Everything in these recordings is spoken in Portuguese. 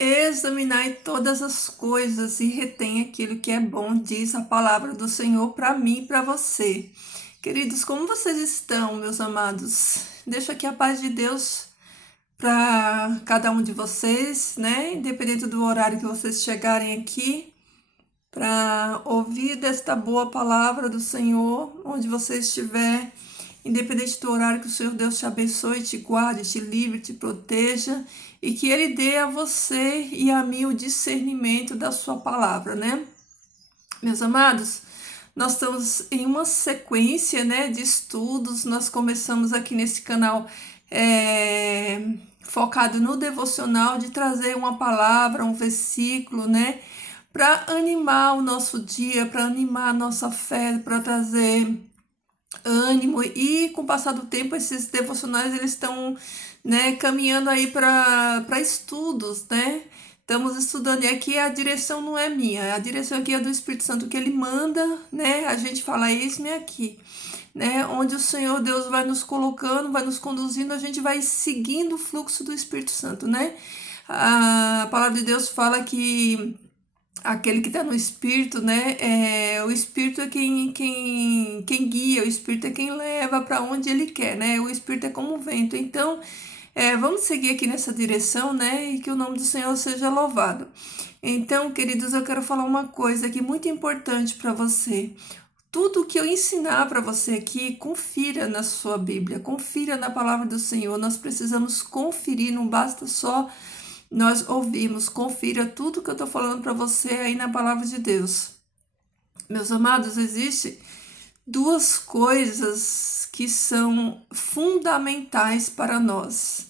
Examinai todas as coisas e retém aquilo que é bom, diz a palavra do Senhor para mim e para você. Queridos, como vocês estão, meus amados? Deixo aqui a paz de Deus para cada um de vocês, né? Independente do horário que vocês chegarem aqui, para ouvir desta boa palavra do Senhor, onde você estiver, independente do horário, que o Senhor Deus te abençoe, te guarde, te livre, te proteja e que Ele dê a você e a mim o discernimento da sua palavra, né? Meus amados, nós estamos em uma sequência, né, de estudos. Nós começamos aqui nesse canal focado no devocional, de trazer uma palavra, um versículo, né, para animar o nosso dia, para animar a nossa fé, para trazer ânimo. E com o passar do tempo esses devocionais eles estão, né, caminhando aí para estudos, né? Estamos estudando, e aqui a direção não é minha, a direção aqui é do Espírito Santo, que ele manda, né? A gente fala, eis-me aqui, né? Onde o Senhor Deus vai nos colocando, vai nos conduzindo, a gente vai seguindo o fluxo do Espírito Santo, né? A palavra de Deus fala que aquele que está no Espírito, né? O Espírito é quem guia, o Espírito é quem leva para onde ele quer, né? O Espírito é como o vento. Então, vamos seguir aqui nessa direção, né? E que o nome do Senhor seja louvado. Então, queridos, eu quero falar uma coisa aqui muito importante para você. Tudo que eu ensinar para você aqui, confira na sua Bíblia, confira na palavra do Senhor. Nós precisamos conferir, não basta só nós ouvimos. Confira tudo que eu estou falando para você aí na palavra de Deus. Meus amados, existe duas coisas que são fundamentais para nós.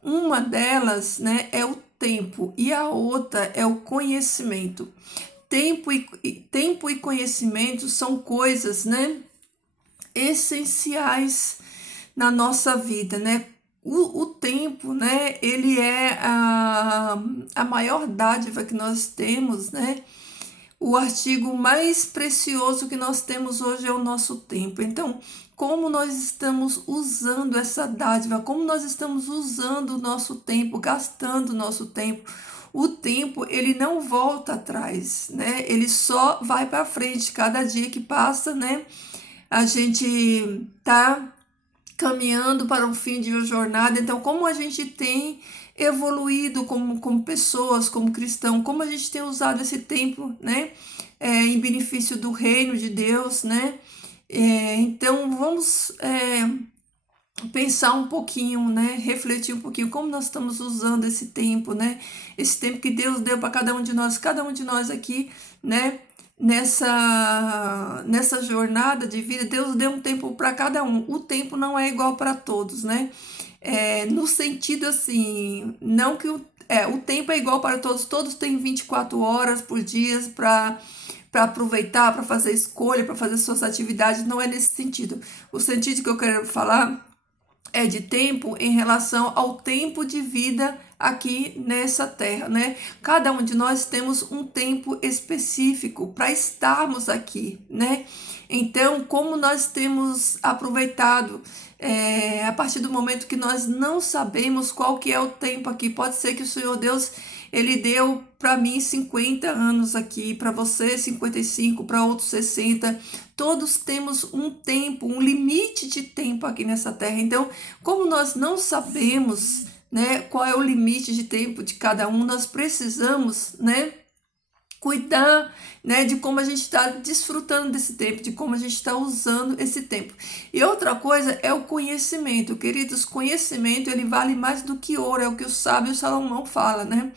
Uma delas, né, é o tempo e a outra é o conhecimento. Tempo e conhecimento são coisas, né, essenciais na nossa vida, né? O tempo, né? Ele é a maior dádiva que nós temos, né? O artigo mais precioso que nós temos hoje é o nosso tempo. Então, como nós estamos usando essa dádiva, como nós estamos usando o nosso tempo, gastando o nosso tempo. O tempo, ele não volta atrás, né? Ele só vai para frente. Cada dia que passa, né? A gente tá caminhando para o fim de uma jornada. Então, como a gente tem evoluído como pessoas, como cristão, como a gente tem usado esse tempo, né, em benefício do reino de Deus, né? Então, vamos pensar um pouquinho, né, refletir um pouquinho como nós estamos usando esse tempo, né? Esse tempo que Deus deu para cada um de nós aqui, né? Nessa jornada de vida, Deus deu um tempo para cada um. O tempo não é igual para todos, né? No sentido assim, não que o tempo é igual para todos, todos têm 24 horas por dia para aproveitar, para fazer escolha, para fazer suas atividades. Não é nesse sentido. O sentido que eu quero falar é de tempo em relação ao tempo de vida aqui nessa terra, né? Cada um de nós temos um tempo específico para estarmos aqui, né? Então, como nós temos aproveitado, a partir do momento que nós não sabemos qual que é o tempo aqui, pode ser que o Senhor Deus ele deu para mim 50 anos aqui, para você 55, para outros 60. Todos temos um tempo, um limite de tempo aqui nessa terra. Então, como nós não sabemos, né, qual é o limite de tempo de cada um, nós precisamos, né, cuidar, né, de como a gente está desfrutando desse tempo, de como a gente está usando esse tempo. E outra coisa é o conhecimento, queridos. Conhecimento ele vale mais do que ouro, é o que o sábio Salomão fala, né?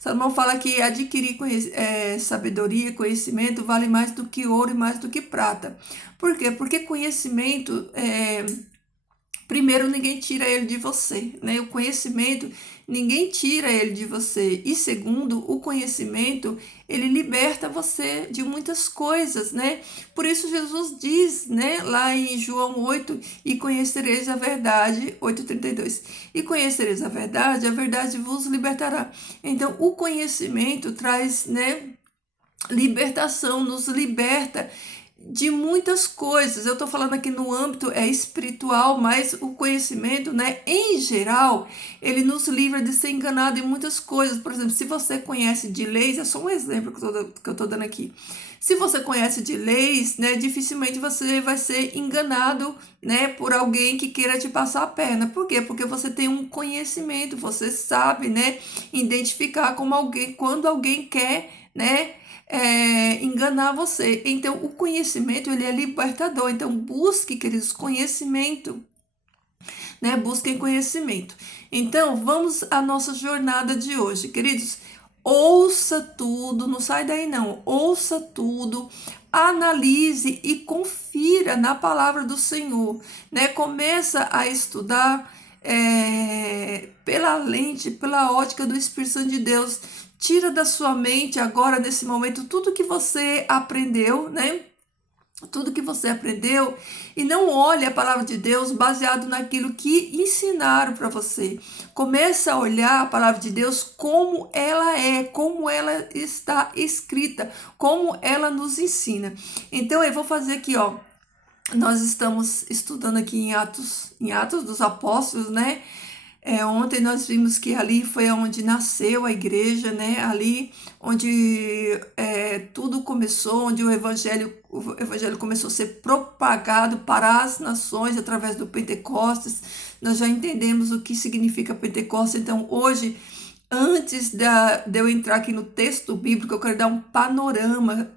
Salomão fala que adquirir sabedoria, conhecimento vale mais do que ouro e mais do que prata. Por quê? Porque conhecimento primeiro, ninguém tira ele de você, né? O conhecimento, ninguém tira ele de você. E segundo, o conhecimento, ele liberta você de muitas coisas, né? Por isso Jesus diz, né, lá em João 8, e conhecereis a verdade, 8:32. E conhecereis a verdade vos libertará. Então, o conhecimento traz, né, libertação, nos liberta de muitas coisas. Eu estou falando aqui no âmbito espiritual, mas o conhecimento, né, em geral, ele nos livra de ser enganado em muitas coisas. Por exemplo, se você conhece de leis, é só um exemplo que eu estou dando aqui. Se você conhece de leis, né, dificilmente você vai ser enganado, né, por alguém que queira te passar a perna. Por quê? Porque você tem um conhecimento, você sabe, né, identificar como alguém, quando alguém quer, né, enganar você. Então, o conhecimento, ele é libertador. Então, busque, queridos, conhecimento, né? Busquem conhecimento. Então, vamos à nossa jornada de hoje, queridos. Ouça tudo, não sai daí não. Ouça tudo, analise e confira na palavra do Senhor, né? Começa a estudar pela lente, pela ótica do Espírito Santo de Deus. Tira da sua mente agora, nesse momento, tudo que você aprendeu, né? Tudo que você aprendeu e não olhe a palavra de Deus baseado naquilo que ensinaram para você. Comece a olhar a palavra de Deus como ela é, como ela está escrita, como ela nos ensina. Então eu vou fazer aqui, ó. Nós estamos estudando aqui em Atos dos Apóstolos, né? Ontem nós vimos que ali foi onde nasceu a igreja, né? Ali onde tudo começou, onde o evangelho começou a ser propagado para as nações através do Pentecostes. Nós já entendemos o que significa Pentecostes. Então, hoje, antes de eu entrar aqui no texto bíblico, eu quero dar um panorama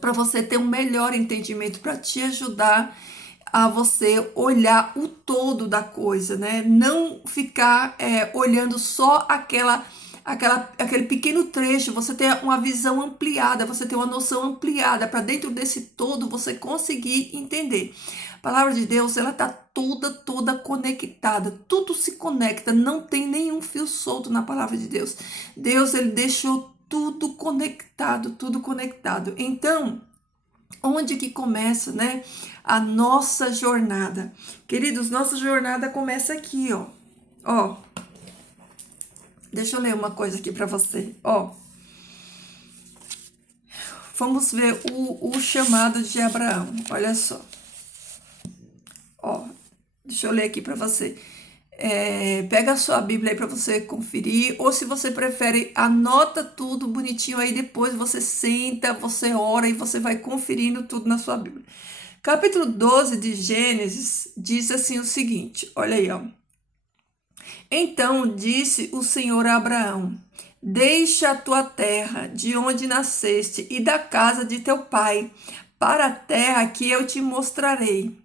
para você ter um melhor entendimento, para te ajudar a você olhar o todo da coisa, né? Não ficar olhando só aquele pequeno trecho, você ter uma visão ampliada, você ter uma noção ampliada, para dentro desse todo você conseguir entender. A palavra de Deus, ela está toda conectada, tudo se conecta, não tem nenhum fio solto na palavra de Deus. Deus, ele deixou tudo conectado, tudo conectado. Então, onde que começa, né, a nossa jornada? Queridos, nossa jornada começa aqui, ó. Ó. Deixa eu ler uma coisa aqui para você, ó. Vamos ver o chamado de Abraão. Olha só. Ó, deixa eu ler aqui para você. Pega a sua Bíblia aí para você conferir, ou se você prefere, anota tudo bonitinho aí, depois você senta, você ora e você vai conferindo tudo na sua Bíblia. Capítulo 12 de Gênesis diz assim o seguinte, olha aí, ó. Então disse o Senhor a Abraão: deixa a tua terra, de onde nasceste, e da casa de teu pai, para a terra que eu te mostrarei.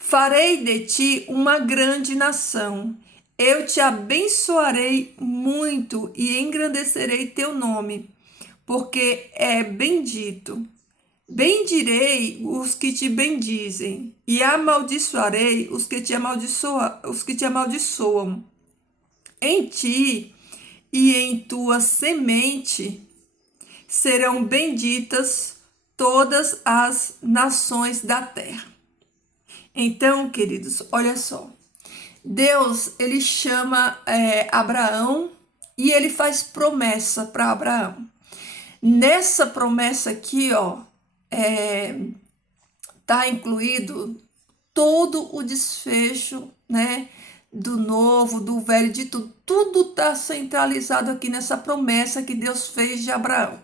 Farei de ti uma grande nação. Eu te abençoarei muito e engrandecerei teu nome, porque é bendito. Bendirei os que te bendizem e amaldiçoarei os que te amaldiçoam. Em ti e em tua semente serão benditas todas as nações da terra. Então, queridos, olha só. Deus, ele chama Abraão e ele faz promessa para Abraão. Nessa promessa aqui, ó, tá incluído todo o desfecho, né, do novo, do velho, de tudo. Tudo tá centralizado aqui nessa promessa que Deus fez de Abraão.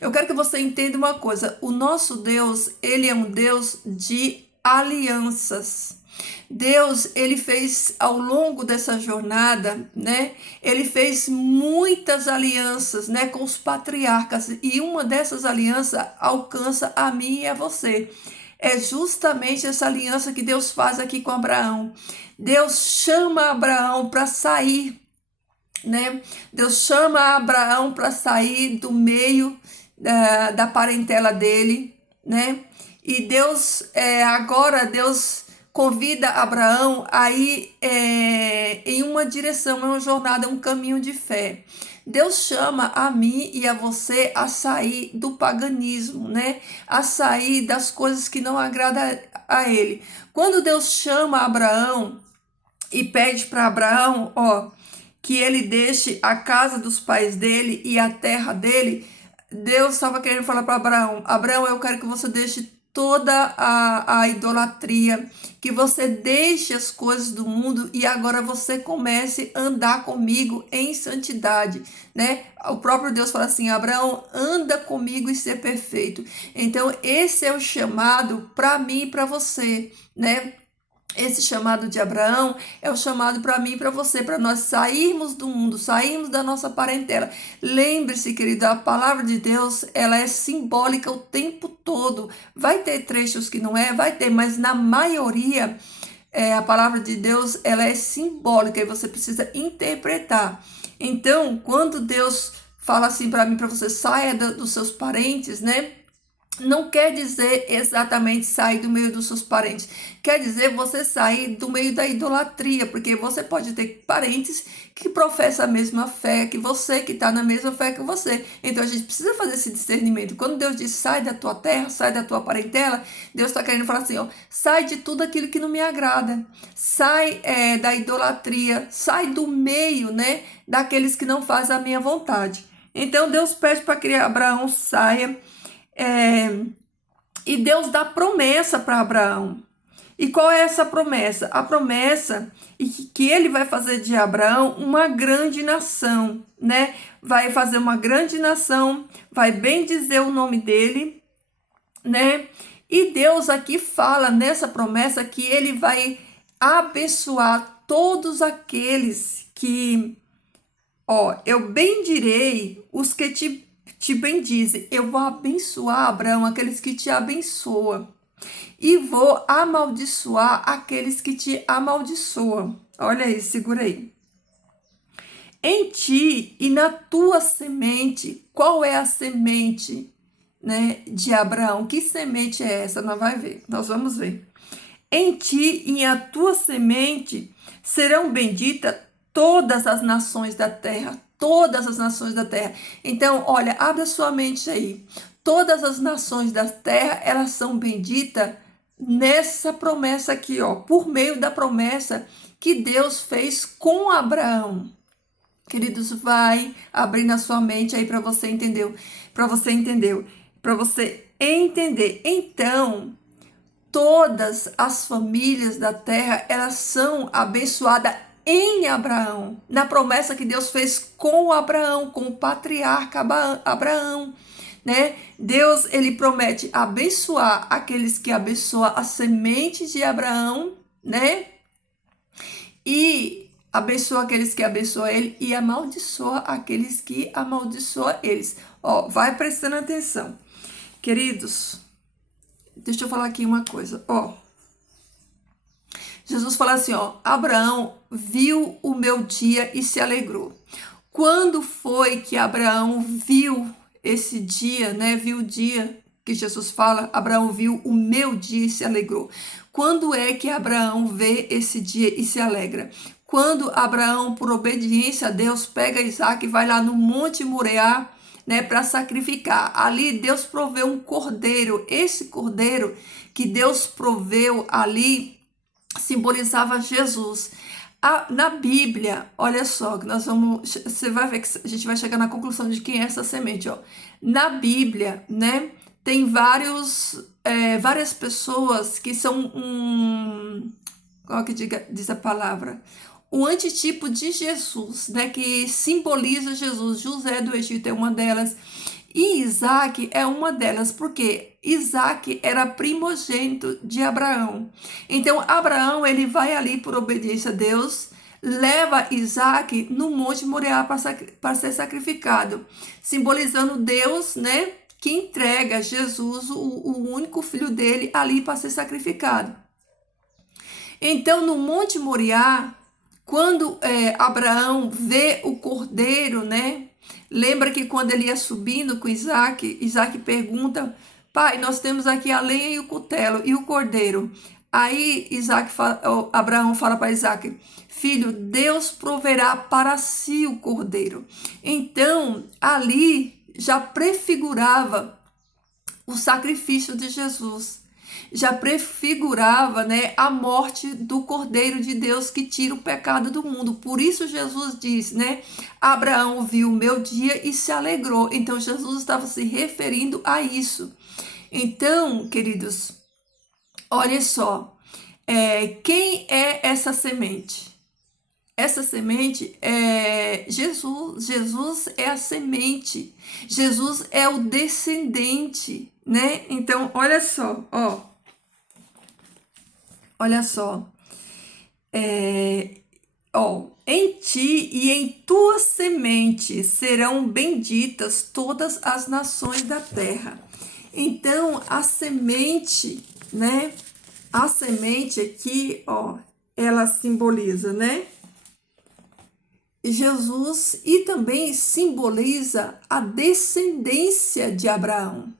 Eu quero que você entenda uma coisa. O nosso Deus, ele é um Deus de alianças. Deus, ele fez ao longo dessa jornada, né? Ele fez muitas alianças, né, com os patriarcas, e uma dessas alianças alcança a mim e a você. É justamente essa aliança que Deus faz aqui com Abraão. Deus chama Abraão para sair, né? Deus chama Abraão para sair do meio da parentela dele, né? E Deus, agora Deus convida Abraão a ir em uma direção, uma jornada, um caminho de fé. Deus chama a mim e a você a sair do paganismo, né? A sair das coisas que não agradam a ele. Quando Deus chama Abraão e pede para Abraão, ó, que ele deixe a casa dos pais dele e a terra dele, Deus estava querendo falar para Abraão: Abraão, eu quero que você deixe toda a idolatria, que você deixe as coisas do mundo e agora você comece a andar comigo em santidade, né? O próprio Deus fala assim: Abraão, anda comigo e ser perfeito. Então, esse é o chamado para mim e para você, né? Esse chamado de Abraão é o chamado para mim e para você, para nós sairmos do mundo, sairmos da nossa parentela. Lembre-se, querido, a palavra de Deus, ela é simbólica o tempo todo. Vai ter trechos que não é, vai ter, mas na maioria, a palavra de Deus, ela é simbólica e você precisa interpretar. Então, quando Deus fala assim para mim, para você, saia dos seus parentes, né? Não quer dizer exatamente sair do meio dos seus parentes. Quer dizer você sair do meio da idolatria, porque você pode ter parentes que professam a mesma fé que você, que está na mesma fé que você. Então a gente precisa fazer esse discernimento. Quando Deus diz sai da tua terra, sai da tua parentela, Deus está querendo falar assim, ó, sai de tudo aquilo que não me agrada. Sai da idolatria, sai do meio, né, daqueles que não fazem a minha vontade. Então Deus pede para que Abraão saia. E Deus dá promessa para Abraão. E qual é essa promessa? A promessa é que ele vai fazer de Abraão uma grande nação, né? Vai fazer uma grande nação, vai bendizer o nome dele, né? E Deus aqui fala nessa promessa que ele vai abençoar todos aqueles que, eu bendirei os que te bendizem. Eu vou abençoar, Abraão, aqueles que te abençoam. E vou amaldiçoar aqueles que te amaldiçoam. Olha aí, segura aí. Em ti e na tua semente, qual é a semente, né, de Abraão? Que semente é essa? Nós vamos ver. Em ti e a tua semente serão benditas todas as nações da terra. Todas as nações da terra. Então, olha, abre a sua mente aí. Todas as nações da terra, elas são benditas nessa promessa aqui, ó, por meio da promessa que Deus fez com Abraão. Queridos, vai abrindo a sua mente aí para você entender, para você entender. Então, todas as famílias da terra, elas são abençoadas em Abraão, na promessa que Deus fez com Abraão, com o patriarca Abraão, né? Deus, ele promete abençoar aqueles que abençoam a semente de Abraão, né? E abençoa aqueles que abençoam ele e amaldiçoa aqueles que amaldiçoam eles. Ó, vai prestando atenção. Queridos, deixa eu falar aqui uma coisa, ó. Jesus fala assim, ó, Abraão viu o meu dia e se alegrou. Quando foi que Abraão viu esse dia, né? Viu o dia que Jesus fala, Abraão viu o meu dia e se alegrou. Quando é que Abraão vê esse dia e se alegra? Quando Abraão, por obediência a Deus, pega Isaac e vai lá no Monte Moriá, né, para sacrificar. Ali Deus proveu um cordeiro. Esse cordeiro que Deus proveu ali simbolizava Jesus. Na Bíblia, olha só, que você vai ver que a gente vai chegar na conclusão de quem é essa semente, ó. Na Bíblia, né, tem várias pessoas que são qual que diz a palavra? O antitipo de Jesus, né, que simboliza Jesus. José do Egito é uma delas. E Isaac é uma delas, porque Isaac era primogênito de Abraão. Então, Abraão, ele vai ali por obediência a Deus, leva Isaac no Monte Moriá para ser sacrificado, simbolizando Deus, né, que entrega Jesus, o único filho dele, ali para ser sacrificado. Então, no Monte Moriá, quando Abraão vê o cordeiro, né, lembra que quando ele ia subindo com Isaac, Isaac pergunta, pai, nós temos aqui a lenha e o cutelo e o cordeiro. Aí Abraão fala para Isaac, filho, Deus proverá para si o cordeiro. Então, ali já prefigurava o sacrifício de Jesus. já prefigurava, né, a morte do Cordeiro de Deus que tira o pecado do mundo. Por isso Jesus diz, né, Abraão viu o meu dia e se alegrou. Então Jesus estava se referindo a isso. Então, queridos, olha só, quem é essa semente? Essa semente é Jesus. Jesus é a semente. Jesus é o descendente, né? Então, olha só, ó. Olha só. Em ti e em tua semente serão benditas todas as nações da terra. Então, a semente, né? A semente aqui, ó, ela simboliza, né? Jesus e também simboliza a descendência de Abraão.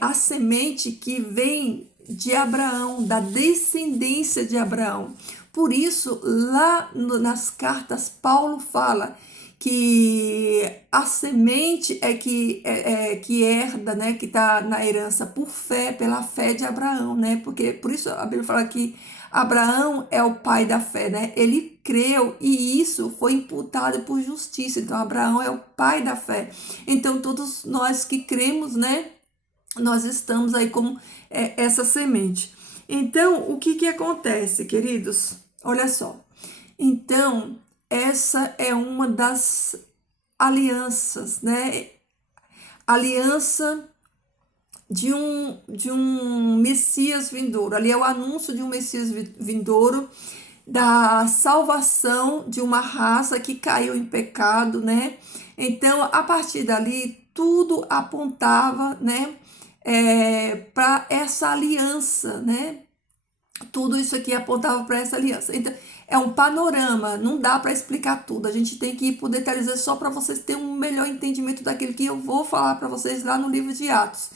A semente que vem de Abraão, da descendência de Abraão. Por isso, lá nas cartas, Paulo fala que a semente que herda, né, que está na herança por fé, pela fé de Abraão, né? Porque por isso a Bíblia fala que Abraão é o pai da fé, né? Ele creu e isso foi imputado por justiça. Então Abraão é o pai da fé. Então todos nós que cremos, né? Nós estamos aí como essa semente. Então, o que acontece, queridos? Olha só. Então, essa é uma das alianças, né? Aliança de um Messias vindouro. Ali é o anúncio de um Messias vindouro, da salvação de uma raça que caiu em pecado, né? Então, a partir dali, tudo apontava, né? Para essa aliança, né? Tudo isso aqui apontava para essa aliança. Então, é um panorama, não dá para explicar tudo. A gente tem que ir por detalhes só para vocês terem um melhor entendimento daquilo que eu vou falar para vocês lá no livro de Atos.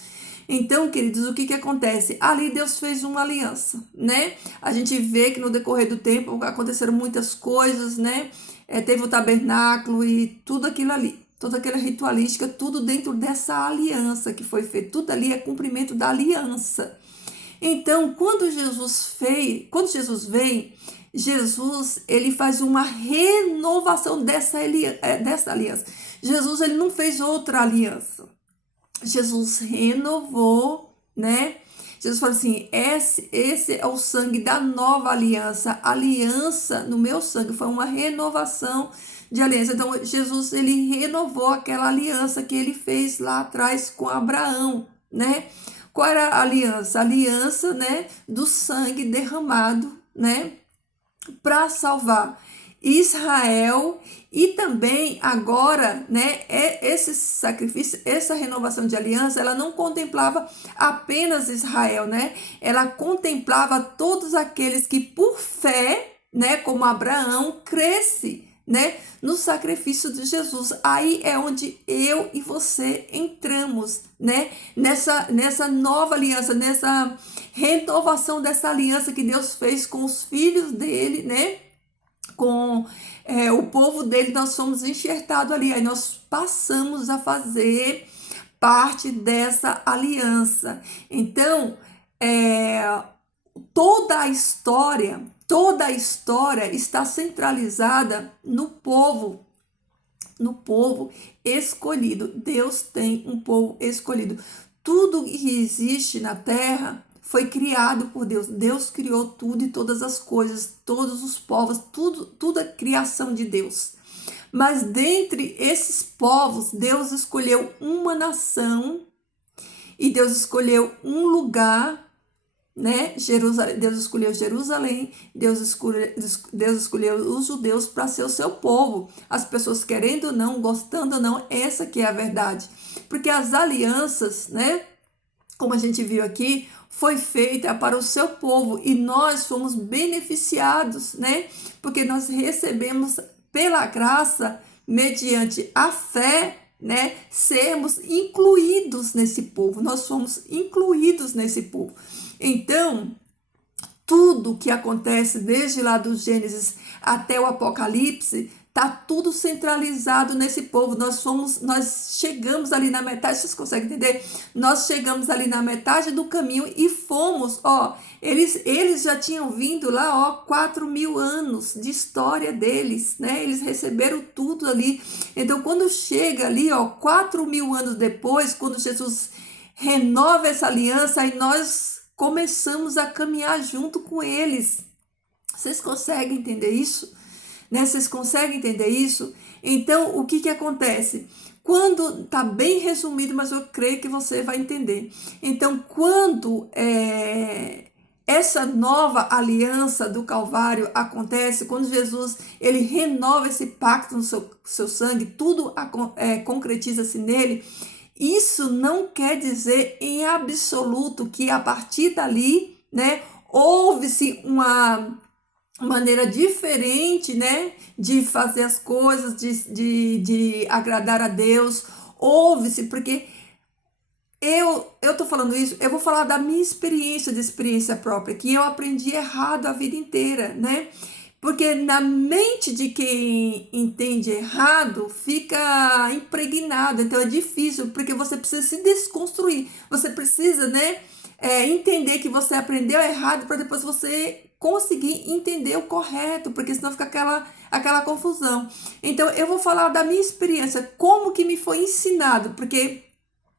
Então, queridos, o que acontece? Ali Deus fez uma aliança, né? A gente vê que no decorrer do tempo aconteceram muitas coisas, né? Teve o tabernáculo e tudo aquilo ali. Toda aquela ritualística, tudo dentro dessa aliança que foi feito. Tudo ali é cumprimento da aliança. Então, quando Jesus vem, Jesus ele faz uma renovação dessa aliança. Jesus ele não fez outra aliança. Jesus renovou, né? Jesus falou assim, esse é o sangue da nova aliança. Aliança no meu sangue foi uma renovação de aliança. Então, Jesus, ele renovou aquela aliança que ele fez lá atrás com Abraão, né? Qual era a aliança? A aliança, né, do sangue derramado, né, para salvar Israel. E também agora, né, esse sacrifício, essa renovação de aliança, ela não contemplava apenas Israel, né? Ela contemplava todos aqueles que por fé, né, como Abraão, cresce, né, no sacrifício de Jesus. Aí é onde eu e você entramos, né, nessa nova aliança, nessa renovação dessa aliança que Deus fez com os filhos dele, né, com o povo dele. Nós somos enxertados ali, aí nós passamos a fazer parte dessa aliança. Então, toda a história está centralizada no povo escolhido. Deus tem um povo escolhido. Tudo que existe na terra foi criado por Deus. Deus criou tudo e todas as coisas, todos os povos, tudo é criação de Deus. Mas dentre esses povos, Deus escolheu uma nação e Deus escolheu um lugar, né? Deus escolheu Jerusalém, Deus escolheu os judeus para ser o seu povo. As pessoas querendo ou não, gostando ou não, essa que é a verdade. Porque as alianças, né? Como a gente viu aqui, foi feita para o seu povo e nós fomos beneficiados, né? Porque nós recebemos pela graça, mediante a fé, né? Sermos incluídos nesse povo. Nós somos incluídos nesse povo. Então, tudo que acontece desde lá do Gênesis até o Apocalipse Tá tudo centralizado nesse povo. Nós chegamos ali na metade, vocês conseguem entender? Nós chegamos ali na metade do caminho e fomos, ó, eles já tinham vindo lá, ó, 4.000 anos de história deles, né? Eles receberam tudo ali. Então, quando chega ali, ó, 4.000 anos depois, quando Jesus renova essa aliança, aí nós começamos a caminhar junto com eles. Vocês conseguem entender isso? Né? Vocês conseguem entender isso? Então, o que que acontece? Quando, tá bem resumido, mas eu creio que você vai entender. Então, quando essa nova aliança do Calvário acontece, quando Jesus ele renova esse pacto no seu sangue, tudo concretiza-se nele, isso não quer dizer em absoluto que a partir dali, né, houve-se uma maneira diferente, né, de fazer as coisas, de agradar a Deus. Houve-se, porque eu tô falando isso, eu vou falar da minha experiência, de experiência própria, que eu aprendi errado a vida inteira, né? Porque na mente de quem entende errado, fica impregnado. Então é difícil, porque você precisa se desconstruir. Você precisa, né, entender que você aprendeu errado para depois você conseguir entender o correto, porque senão fica aquela confusão. Então eu vou falar da minha experiência, como que me foi ensinado, porque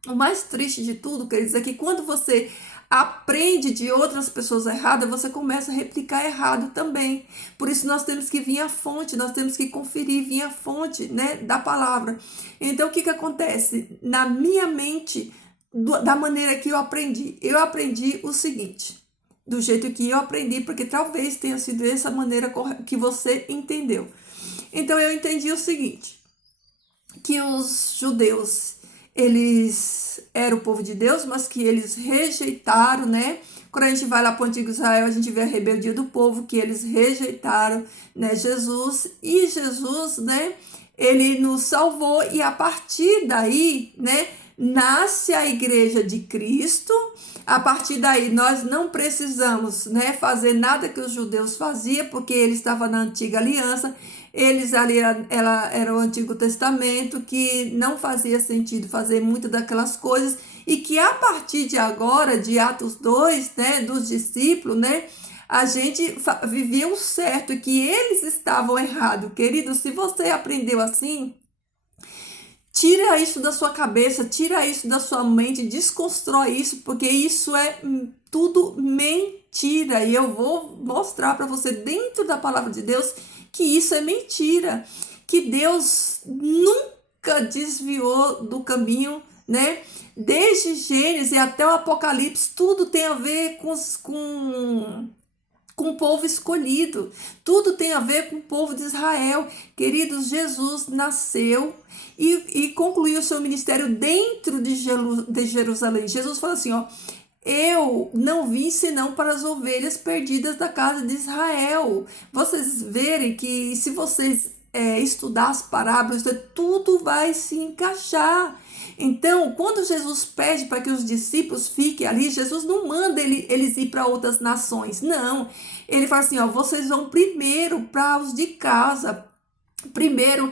o mais triste de tudo, queridos, é que quando você aprende de outras pessoas erradas, você começa a replicar errado também. Por isso nós temos que vir à fonte, nós temos que conferir, vir à fonte, né, da palavra. Então o que que acontece? Na minha mente, da maneira que eu aprendi o seguinte, do jeito que eu aprendi, porque talvez tenha sido essa maneira que você entendeu. Então eu entendi o seguinte, que os judeus, eles eram o povo de Deus, mas que eles rejeitaram, né? Quando a gente vai lá para o Antigo Israel, a gente vê a rebeldia do povo, que eles rejeitaram, né, Jesus, e Jesus, né, ele nos salvou, e a partir daí, né, nasce a igreja de Cristo. A partir daí nós não precisamos, né, fazer nada que os judeus faziam, porque eles estavam na antiga aliança. Eles ali era o Antigo Testamento, que não fazia sentido fazer muitas daquelas coisas, e que a partir de agora, de Atos 2, né, dos discípulos, né, a gente vivia o certo, e que eles estavam errados. Querido, se você aprendeu assim, tira isso da sua cabeça, tira isso da sua mente, desconstrói isso, porque isso é tudo mentira. E eu vou mostrar para você dentro da palavra de Deus que isso é mentira, que Deus nunca desviou do caminho, né? Desde Gênesis até o Apocalipse, tudo tem a ver com o povo escolhido, tudo tem a ver com o povo de Israel. Queridos, Jesus nasceu e concluiu o seu ministério dentro de Jerusalém. Jesus falou assim, ó, eu não vim senão para as ovelhas perdidas da casa de Israel. Vocês verem que se vocês estudar as parábolas, tudo vai se encaixar. Então, quando Jesus pede para que os discípulos fiquem ali, Jesus não manda eles ir para outras nações, não. Ele fala assim, ó, vocês vão primeiro para os de casa, primeiro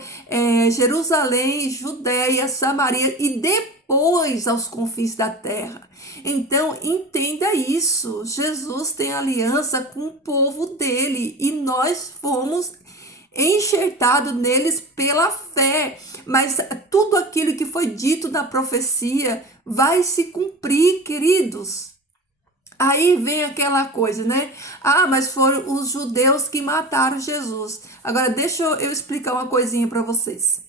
Jerusalém, Judéia, Samaria e depois aos confins da terra. Então, entenda isso. Jesus tem aliança com o povo dele e nós fomos enxertados neles pela fé. Mas tudo aquilo que foi dito na profecia vai se cumprir, queridos. Aí vem aquela coisa, né? Ah, mas foram os judeus que mataram Jesus. Agora, deixa eu explicar uma coisinha para vocês.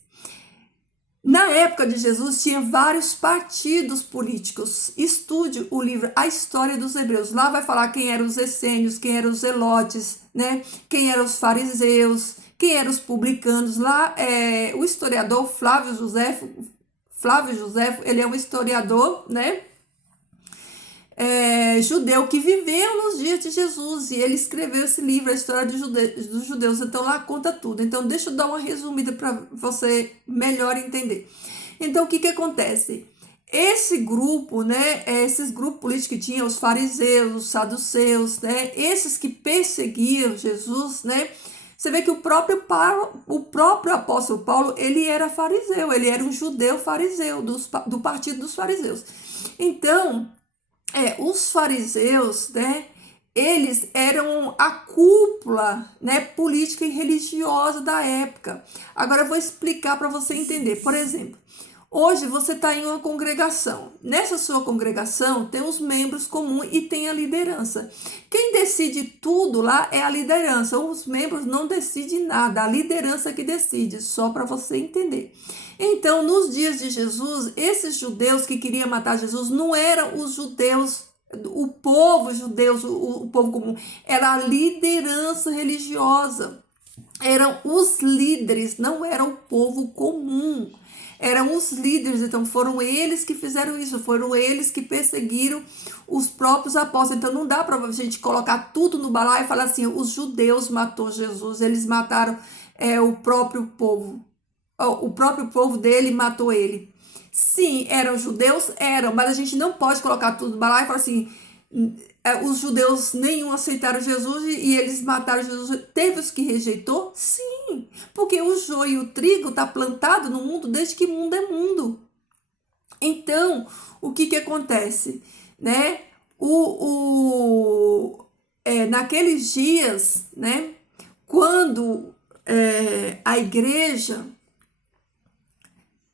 Na época de Jesus, tinha vários partidos políticos. Estude o livro A História dos Hebreus. Lá vai falar quem eram os essênios, quem eram os zelotes, né? Quem eram os fariseus, quem eram os publicanos. Lá, o historiador Flávio Josefo, ele é um historiador, né? Judeu que viveu nos dias de Jesus, e ele escreveu esse livro, A História dos Judeus. Então lá conta tudo. Então deixa eu dar uma resumida para você melhor entender. Então o que acontece? Esse grupo, né, esses grupos políticos que tinham, os fariseus, os saduceus, né, esses que perseguiam Jesus, né, Você vê que o próprio apóstolo Paulo, ele era fariseu, ele era um judeu fariseu, do partido dos fariseus. Então, os fariseus, né, eles eram a cúpula, né, política e religiosa da época. Agora eu vou explicar para você entender. Por exemplo, hoje você está em uma congregação. Nessa sua congregação tem os membros comuns e tem a liderança. Quem decide tudo lá é a liderança. Os membros não decidem nada, a liderança que decide, só para você entender. Então, nos dias de Jesus, esses judeus que queriam matar Jesus não eram os judeus, o povo judeu, o povo comum, era a liderança religiosa. Eram os líderes, não era o povo comum. Eram os líderes, então foram eles que fizeram isso, foram eles que perseguiram os próprios apóstolos. Então não dá para a gente colocar tudo no balaio e falar assim, os judeus matou Jesus, eles mataram o próprio povo. O próprio povo dele matou ele. Sim, eram judeus? Eram, mas a gente não pode colocar tudo no balaio e falar assim, os judeus nenhum aceitaram Jesus e eles mataram Jesus. Teve os que rejeitou? Sim, porque o joio e o trigo está plantado no mundo desde que mundo é mundo. Então, o que acontece? Né? Naqueles dias, né, quando a igreja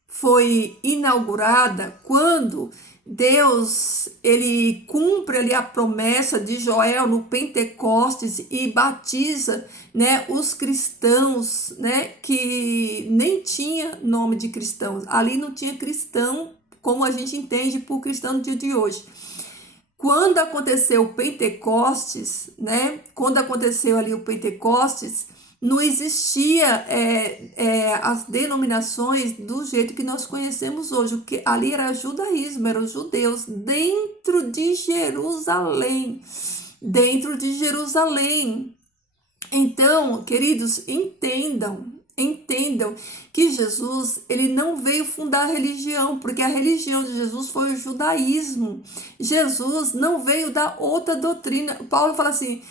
foi inaugurada, quando Deus, ele cumpre ali a promessa de Joel no Pentecostes e batiza, né, os cristãos, né, que nem tinha nome de cristãos. Ali não tinha cristão como a gente entende por cristão no dia de hoje. Quando aconteceu o Pentecostes, né, quando aconteceu ali o Pentecostes, não existia as denominações do jeito que nós conhecemos hoje, que ali era judaísmo, eram os judeus dentro de Jerusalém, Então, queridos, entendam que Jesus, ele não veio fundar a religião, porque a religião de Jesus foi o judaísmo. Jesus não veio dar outra doutrina. Paulo fala assim,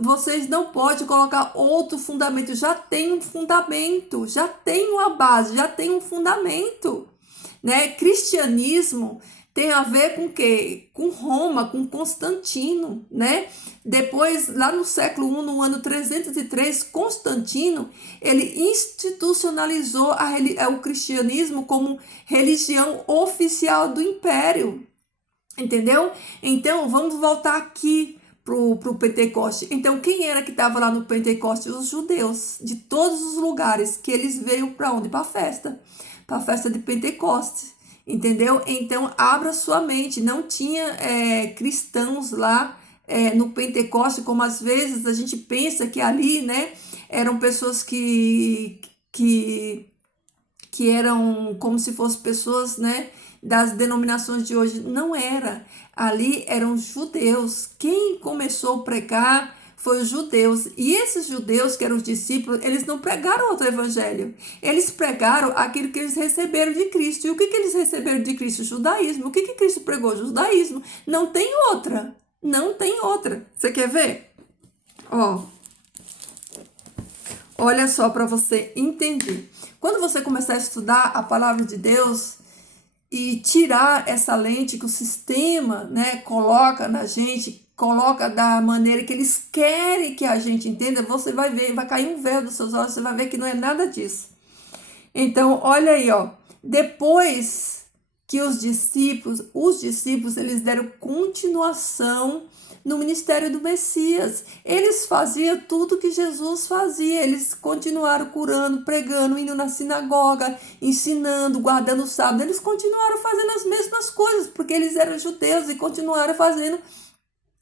vocês não podem colocar outro fundamento, já tem um fundamento, já tem uma base, já tem um fundamento, né? Cristianismo tem a ver com o quê? Com Roma, com Constantino, né? Depois, lá no século I, no ano 303, Constantino, ele institucionalizou o cristianismo como religião oficial do império, entendeu? Então, vamos voltar aqui pro Pentecoste. Então, quem era que estava lá no Pentecoste? Os judeus, de todos os lugares, que eles veio para onde? Para a festa de Pentecostes. Entendeu? Então, abra sua mente. Não tinha cristãos lá no Pentecoste, como às vezes a gente pensa que ali, né, eram pessoas que eram como se fossem pessoas, né, das denominações de hoje. Não era. Ali eram judeus. Quem começou a pregar foi os judeus. E esses judeus, que eram os discípulos, eles não pregaram outro evangelho. Eles pregaram aquilo que eles receberam de Cristo. E o que eles receberam de Cristo? O judaísmo. O que Cristo pregou? O judaísmo. Não tem outra. Não tem outra. Você quer ver? Olha só para você entender. Quando você começar a estudar a palavra de Deus e tirar essa lente que o sistema, né, coloca na gente, coloca da maneira que eles querem que a gente entenda, você vai ver, vai cair um véu dos seus olhos, você vai ver que não é nada disso. Então, olha aí, depois que os discípulos, eles deram continuação no ministério do Messias. Eles faziam tudo que Jesus fazia. Eles continuaram curando, pregando, indo na sinagoga, ensinando, guardando o sábado. Eles continuaram fazendo as mesmas coisas, porque eles eram judeus e continuaram fazendo,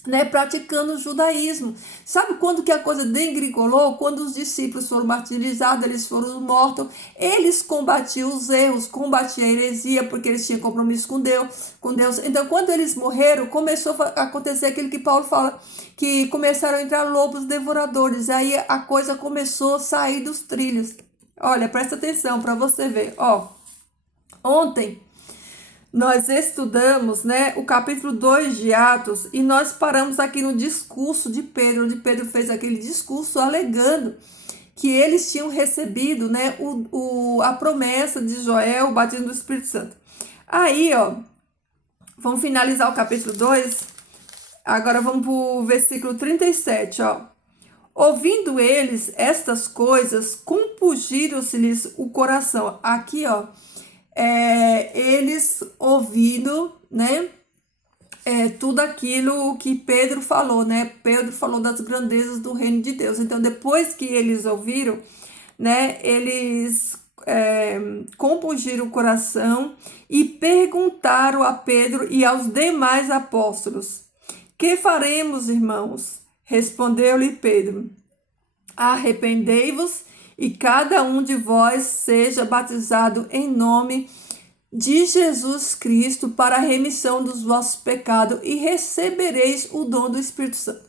né, praticando o judaísmo. Sabe quando que a coisa degringolou? Quando os discípulos foram martirizados, eles foram mortos, eles combatiam os erros, combatiam a heresia, porque eles tinham compromisso com Deus. Então, quando eles morreram, começou a acontecer aquilo que Paulo fala, que começaram a entrar lobos devoradores, aí a coisa começou a sair dos trilhos. Olha, presta atenção para você ver. Ontem nós estudamos, né, o capítulo 2 de Atos e nós paramos aqui no discurso de Pedro, onde Pedro fez aquele discurso alegando que eles tinham recebido, né, a promessa de Joel, o batismo do Espírito Santo. Aí, ó, vamos finalizar o capítulo 2. Agora vamos para o versículo 37, ó. Ouvindo eles estas coisas, compungiram-se-lhes o coração. Aqui, ó, eles ouvindo, né, tudo aquilo que Pedro falou, né? Pedro falou das grandezas do reino de Deus. Então, depois que eles ouviram, né, eles compungiram o coração e perguntaram a Pedro e aos demais apóstolos: que faremos, irmãos? Respondeu-lhe Pedro: arrependei-vos e cada um de vós seja batizado em nome de Jesus Cristo para a remissão dos vossos pecados e recebereis o dom do Espírito Santo.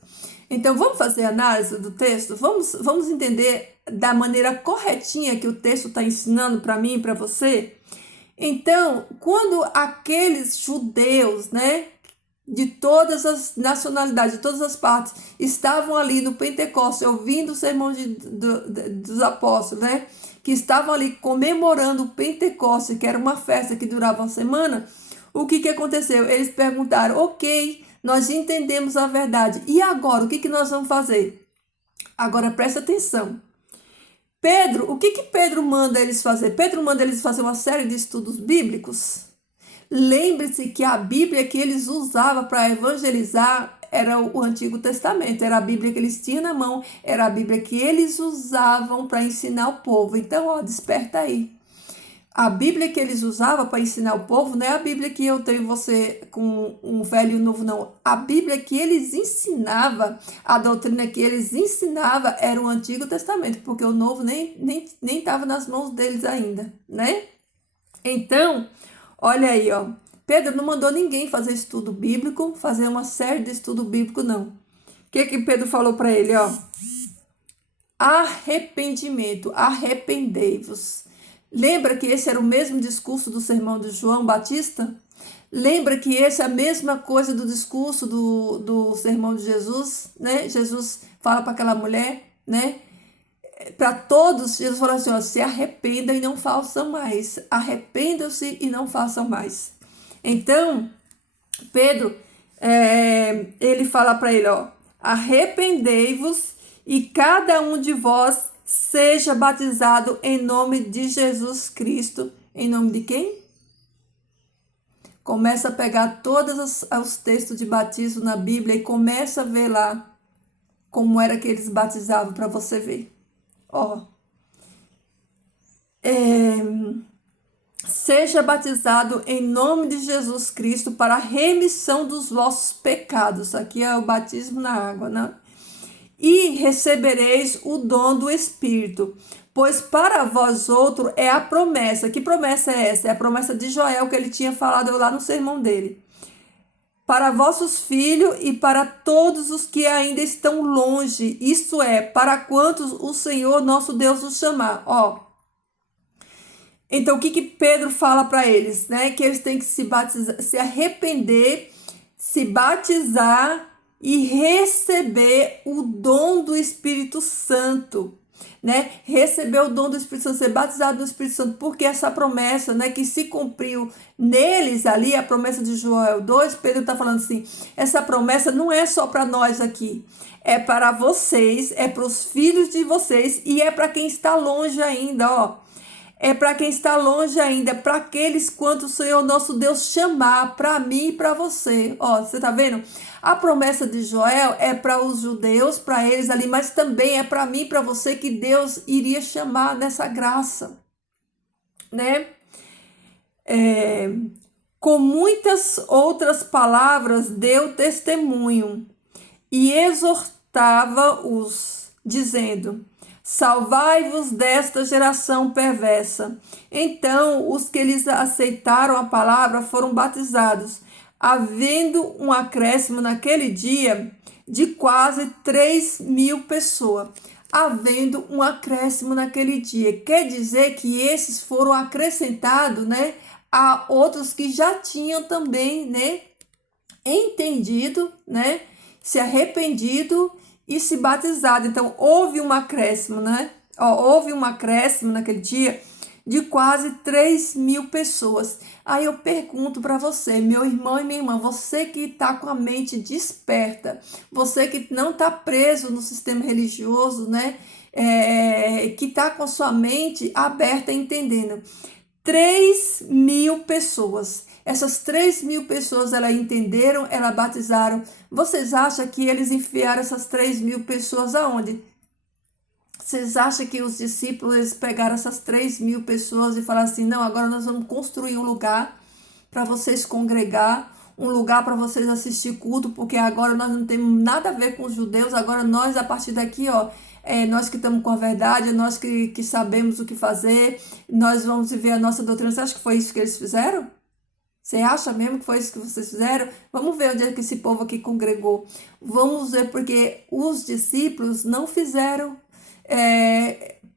Então, vamos fazer a análise do texto? Vamos entender da maneira corretinha que o texto está ensinando para mim e para você? Então, quando aqueles judeus, né, de todas as nacionalidades, de todas as partes, estavam ali no Pentecostes, ouvindo o sermão dos apóstolos, né? Que estavam ali comemorando o Pentecostes, que era uma festa que durava uma semana. O que aconteceu? Eles perguntaram: ok, nós entendemos a verdade, e agora, o que nós vamos fazer? Agora presta atenção. Pedro, o que Pedro manda eles fazer? Pedro manda eles fazer uma série de estudos bíblicos. Lembre-se que a Bíblia que eles usavam para evangelizar era o Antigo Testamento, era a Bíblia que eles tinham na mão, era a Bíblia que eles usavam para ensinar o povo. Então, ó, desperta aí. A Bíblia que eles usavam para ensinar o povo não é a Bíblia que eu tenho você com um velho e um novo, não. A Bíblia que eles ensinavam, a doutrina que eles ensinavam era o Antigo Testamento, porque o Novo nem estava nas mãos deles ainda, né? Então, olha aí, ó. Pedro não mandou ninguém fazer estudo bíblico, fazer uma série de estudo bíblico, não. O que Pedro falou para ele, ó? Arrependimento, arrependei-vos. Lembra que esse era o mesmo discurso do sermão de João Batista? Lembra que essa é a mesma coisa do discurso do sermão de Jesus, né? Jesus fala para aquela mulher, né? Para todos, Jesus falou assim, ó, se arrependam e não façam mais. Arrependam-se e não façam mais. Então, Pedro, ele fala para ele, ó, arrependei-vos e cada um de vós seja batizado em nome de Jesus Cristo. Em nome de quem? Começa a pegar todos os textos de batismo na Bíblia e começa a ver lá como era que eles batizavam para você ver. Ó, seja batizado em nome de Jesus Cristo para a remissão dos vossos pecados. Aqui é o batismo na água, né? E recebereis o dom do Espírito, pois para vós outro é a promessa. Que promessa é essa? É a promessa de Joel que ele tinha falado lá no sermão dele. Para vossos filhos e para todos os que ainda estão longe, isto é, para quantos o Senhor nosso Deus os chamar. Ó. Então, o que Pedro fala para eles? Né? Que eles têm que se batizar, se arrepender, se batizar e receber o dom do Espírito Santo, né? Receber o dom do Espírito Santo, ser batizado no Espírito Santo, porque essa promessa, né, que se cumpriu neles ali, a promessa de Joel 2, Pedro está falando assim, essa promessa não é só para nós aqui, é para vocês, é para os filhos de vocês e é para quem está longe ainda, ó. É para quem está longe ainda, para aqueles quanto o Senhor nosso Deus chamar, para mim e para você. Ó, você tá vendo? A promessa de Joel é para os judeus, para eles ali, mas também é para mim e para você que Deus iria chamar nessa graça, né? Com muitas outras palavras, deu testemunho e exortava-os, dizendo: salvai-vos desta geração perversa. Então, os que eles aceitaram a palavra foram batizados, havendo um acréscimo naquele dia de quase 3.000 pessoas. Havendo um acréscimo naquele dia. Quer dizer que esses foram acrescentados, né, a outros que já tinham também, né, entendido, né, se arrependido e se batizado. Então, houve um acréscimo, né? Ó, houve um acréscimo naquele dia de quase 3.000 pessoas. Aí eu pergunto para você, meu irmão e minha irmã, você que está com a mente desperta, você que não está preso no sistema religioso, né? Que está com a sua mente aberta, entendendo. 3.000 pessoas. Essas 3.000 pessoas, elas entenderam, elas batizaram. Vocês acham que eles enfiaram essas 3.000 pessoas aonde? Vocês acham que os discípulos eles pegaram essas 3.000 pessoas e falaram assim, não, agora nós vamos construir um lugar para vocês congregar, um lugar para vocês assistir culto, porque agora nós não temos nada a ver com os judeus, agora nós, a partir daqui, ó, nós que estamos com a verdade, nós que sabemos o que fazer, nós vamos viver a nossa doutrina. Você acha que foi isso que eles fizeram? Você acha mesmo que foi isso que vocês fizeram? Vamos ver onde é que esse povo aqui congregou. Vamos ver, porque os discípulos não fizeram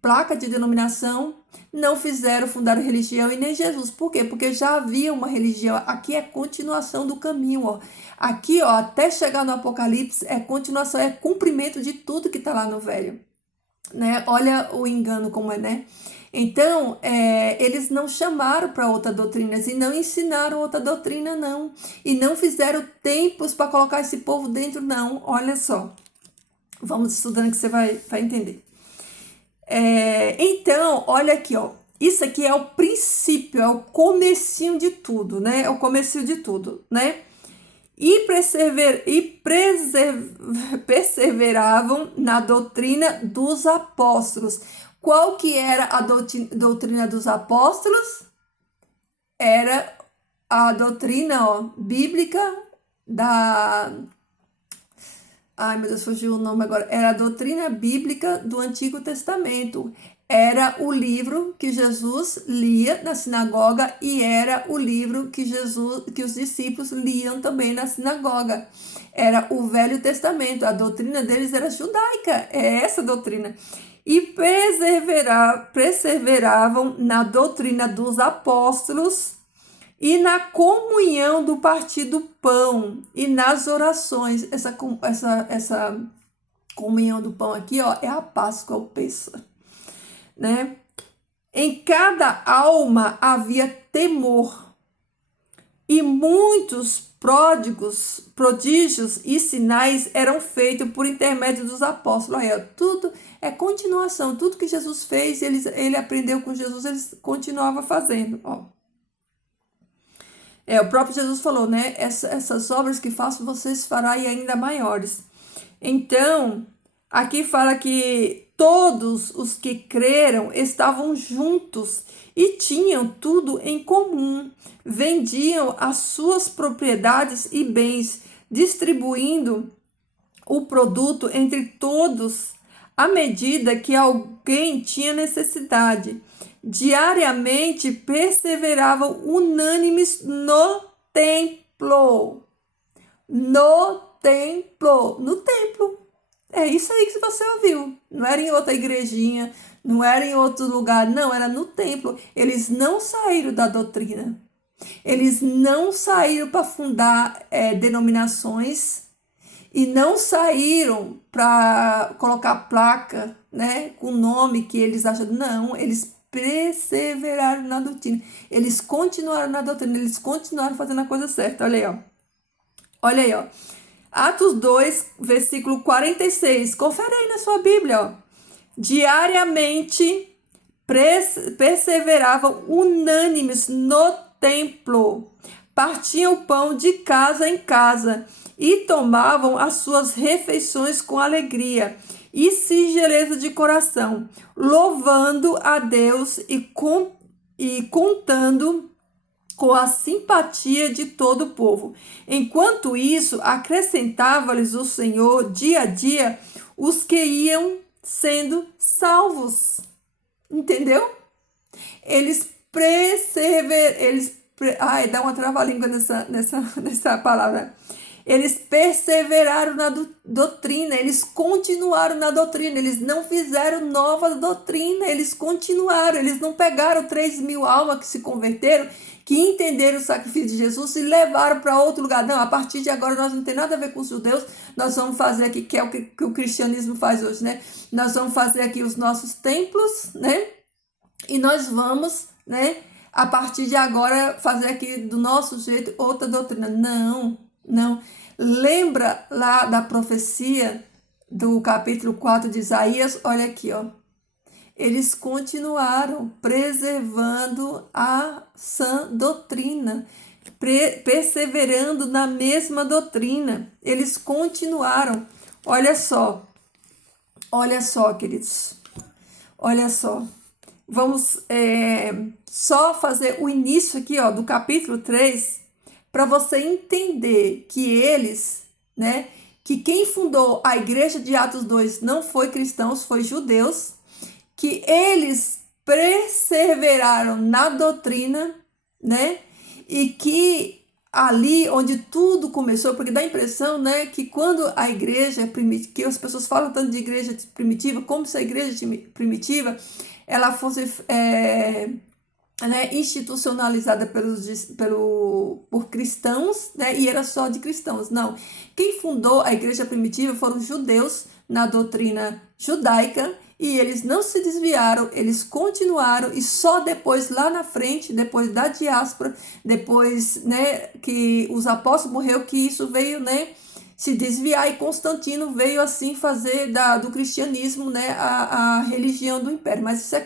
placa de denominação, não fizeram fundar religião e nem Jesus. Por quê? Porque já havia uma religião. Aqui é continuação do caminho, ó. Aqui, ó, até chegar no Apocalipse, é continuação, é cumprimento de tudo que está lá no Velho, né? Olha o engano como é, né? Então, eles não chamaram para outra doutrina e não ensinaram outra doutrina, não. E não fizeram tempos para colocar esse povo dentro, não. Olha só. Vamos estudando que você vai entender. Então, olha aqui, ó. Isso aqui é o princípio, é o comecinho de tudo, né? É o comecinho de tudo, né? E perseveravam na doutrina dos apóstolos. Qual que era a doutrina dos apóstolos? Era a doutrina, ó, bíblica da... Ai, meu Deus, fugiu o nome agora. Era a doutrina bíblica do Antigo Testamento. Era o livro que Jesus lia na sinagoga e era o livro que os discípulos liam também na sinagoga. Era o Velho Testamento. A doutrina deles era judaica. É essa a doutrina. E perseveravam na doutrina dos apóstolos e na comunhão do partir do pão e nas orações. Essa comunhão do pão aqui, ó, é a Páscoa, o Pêssego, né? Em cada alma havia temor, e muitos prodígios e sinais eram feitos por intermédio dos apóstolos. Aí, ó, tudo é continuação, tudo que Jesus fez, ele aprendeu com Jesus, ele continuava fazendo, ó. O próprio Jesus falou, né? Essas obras que faço, vocês farão e ainda maiores. Então, aqui fala que todos os que creram estavam juntos e tinham tudo em comum. Vendiam as suas propriedades e bens, distribuindo o produto entre todos à medida que alguém tinha necessidade. Diariamente perseveravam unânimes no templo. No templo. É isso aí que você ouviu. Não era em outra igrejinha, não era em outro lugar, não, era no templo. Eles não saíram da doutrina. Eles não saíram para fundar denominações e não saíram para colocar placa, né, com o nome que eles acham. Não, eles perseveraram na doutrina. Eles continuaram na doutrina, eles continuaram fazendo a coisa certa. Olha aí, ó. Olha aí, ó. Atos 2, versículo 46. Confere aí na sua Bíblia, ó. Diariamente perseveravam unânimes no templo. Partiam o pão de casa em casa e tomavam as suas refeições com alegria e singeleza de coração, louvando a Deus e contando com a simpatia de todo o povo. Enquanto isso, acrescentava-lhes o Senhor dia a dia os que iam sendo salvos. Entendeu? Eles perseveravam. Ai, dá uma trava-língua nessa palavra. Eles perseveraram na doutrina, eles continuaram na doutrina, eles não fizeram nova doutrina, eles continuaram, eles não pegaram 3.000 almas que se converteram, que entenderam o sacrifício de Jesus e levaram para outro lugar. Não, a partir de agora nós não tem nada a ver com os judeus, nós vamos fazer aqui, que é o que o cristianismo faz hoje, né? Nós vamos fazer aqui os nossos templos, né? E nós vamos, né, a partir de agora, fazer aqui do nosso jeito outra doutrina. Não, não. Lembra lá da profecia do capítulo 4 de Isaías? Olha aqui, ó. Eles continuaram preservando a sã doutrina, perseverando na mesma doutrina. Eles continuaram. Olha só, queridos. Olha só. Vamos só fazer o início aqui, ó, do capítulo 3, para você entender que eles, né, que quem fundou a igreja de Atos 2 não foi cristãos, foi judeus, que eles perseveraram na doutrina, né, e que ali onde tudo começou, porque dá a impressão, né, que quando a igreja primitiva, que as pessoas falam tanto de igreja primitiva, como se a igreja primitiva ela fosse né, institucionalizada por cristãos, né, e era só de cristãos. Não. Quem fundou a igreja primitiva foram judeus na doutrina judaica, e eles não se desviaram, eles continuaram, e só depois, lá na frente, depois da diáspora, depois, né, que os apóstolos morreram, que isso veio, né, se desviar, e Constantino veio assim fazer do cristianismo, né, a religião do império. Mas isso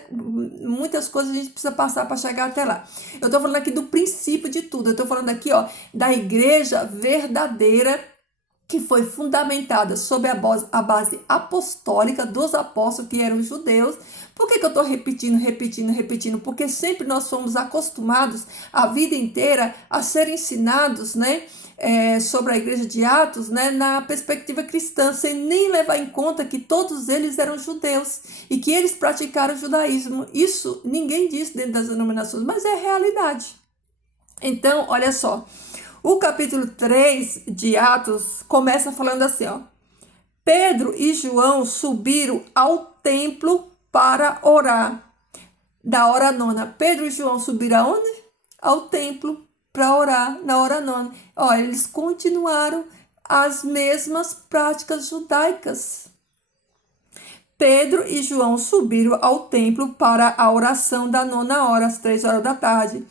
muitas coisas a gente precisa passar para chegar até lá. Eu estou falando aqui do princípio de tudo. Eu estou falando aqui, ó, da igreja verdadeira, que foi fundamentada sob a base apostólica dos apóstolos, que eram judeus. Por que eu estou repetindo? Porque sempre nós fomos acostumados a vida inteira a ser ensinados, né, sobre a igreja de Atos, né, na perspectiva cristã, sem nem levar em conta que todos eles eram judeus e que eles praticaram o judaísmo. Isso ninguém diz dentro das denominações, mas é realidade. Então, olha só, o capítulo 3 de Atos começa falando assim, ó: Pedro e João subiram ao templo para orar. Da hora nona, Pedro e João subiram aonde? Ao templo para orar, na hora nona. Olha, eles continuaram as mesmas práticas judaicas. Pedro e João subiram ao templo para a oração da nona hora, às 3 horas da tarde.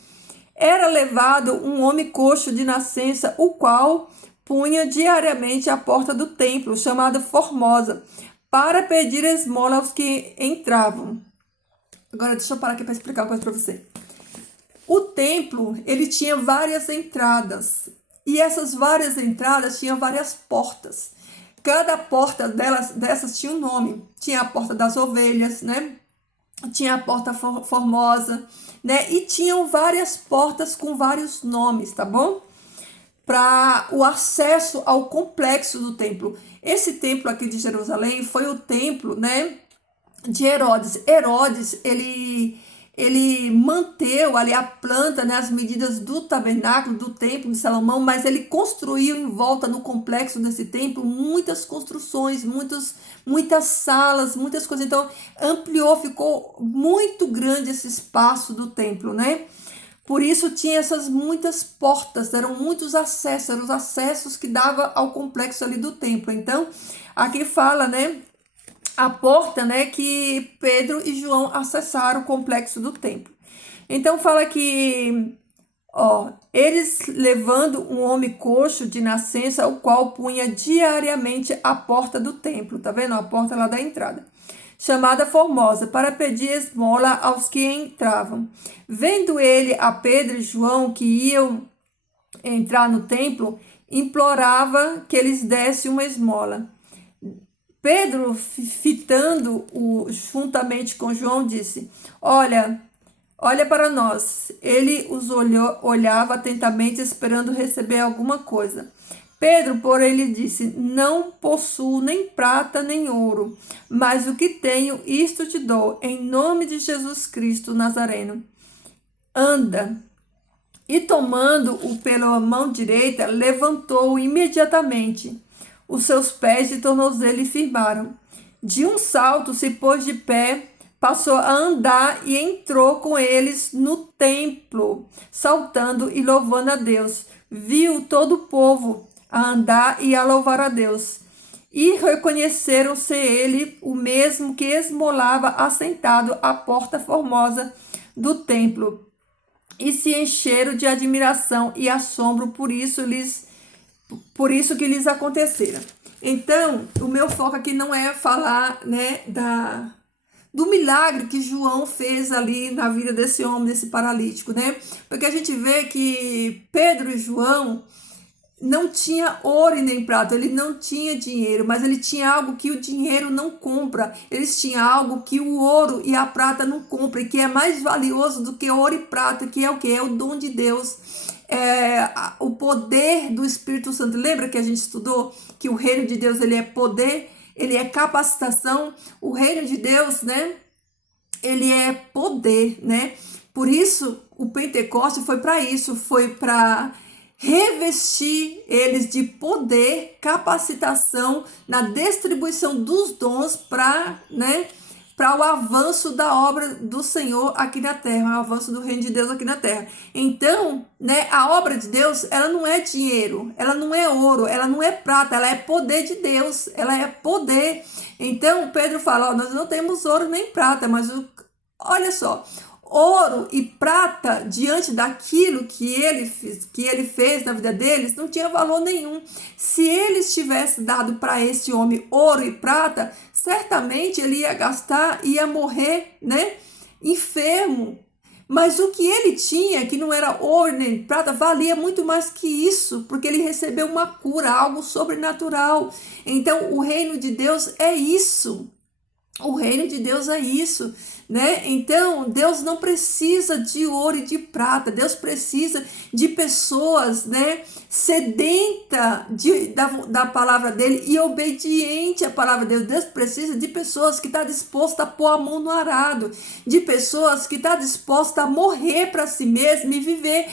Era levado um homem coxo de nascença, o qual punha diariamente à porta do templo, chamada Formosa, para pedir esmola aos que entravam. Agora, deixa eu parar aqui para explicar uma coisa para você. O templo, ele tinha várias entradas, e essas várias entradas tinham várias portas. Cada porta dessas tinha um nome. Tinha a porta das ovelhas, né? Tinha a porta formosa, né? E tinham várias portas com vários nomes, tá bom? Para o acesso ao complexo do templo. Esse templo aqui de Jerusalém foi o templo, né, de Herodes. Herodes, ele manteve ali a planta, né, as medidas do tabernáculo, do templo de Salomão, mas ele construiu em volta no complexo desse templo muitas construções, muitas salas, muitas coisas. Então, ampliou, ficou muito grande esse espaço do templo, né? Por isso tinha essas muitas portas, eram muitos acessos, eram os acessos que dava ao complexo ali do templo. Então, aqui fala, né, a porta, né, que Pedro e João acessaram o complexo do templo. Então fala que, ó, eles levando um homem coxo de nascença, o qual punha diariamente a porta do templo, tá vendo? A porta lá da entrada, chamada Formosa, para pedir esmola aos que entravam. Vendo ele a Pedro e João que iam entrar no templo, implorava que eles dessem uma esmola. Pedro, fitando-o juntamente com João, disse: olha para nós. Ele os olhava atentamente, esperando receber alguma coisa. Pedro, porém, lhe disse: não possuo nem prata nem ouro, mas o que tenho, isto te dou, em nome de Jesus Cristo Nazareno. Anda. E tomando-o pela mão direita, levantou-o imediatamente. Os seus pés e tornozelos firmaram. De um salto se pôs de pé, passou a andar e entrou com eles no templo, saltando e louvando a Deus. Viu todo o povo a andar e a louvar a Deus. E reconheceram ser ele o mesmo que esmolava assentado à porta formosa do templo, e se encheram de admiração e assombro por isso que lhes acontecera. Então, o meu foco aqui não é falar, né, do milagre que João fez ali na vida desse homem, desse paralítico, né? Porque a gente vê que Pedro e João não tinha ouro e nem prata, ele não tinha dinheiro, mas ele tinha algo que o dinheiro não compra. Eles tinham algo que o ouro e a prata não compram, e que é mais valioso do que ouro e prata, que é o que? É o dom de Deus. O poder do Espírito Santo. Lembra que a gente estudou que o reino de Deus, ele é poder, ele é capacitação. O reino de Deus, né, ele é poder, né? Por isso o Pentecoste foi para isso, foi para revestir eles de poder, capacitação na distribuição dos dons para, né, para o avanço da obra do Senhor aqui na terra, o avanço do reino de Deus aqui na terra. Então, né, a obra de Deus, ela não é dinheiro, ela não é ouro, ela não é prata, ela é poder de Deus, ela é poder. Então, Pedro fala, ó, nós não temos ouro nem prata, mas olha só, ouro e prata diante daquilo que ele fez na vida deles não tinha valor nenhum. Se eles tivessem dado para esse homem ouro e prata, certamente ele ia gastar, ia morrer, né, enfermo. Mas o que ele tinha, que não era ouro nem prata, valia muito mais que isso, porque ele recebeu uma cura, algo sobrenatural. Então, o reino de Deus é isso. O reino de Deus é isso, né? Então, Deus não precisa de ouro e de prata. Deus precisa de pessoas, né, sedenta da palavra dele e obediente à palavra de Deus. Deus precisa de pessoas que estão dispostas a pôr a mão no arado, de pessoas que estão dispostas a morrer para si mesmo e viver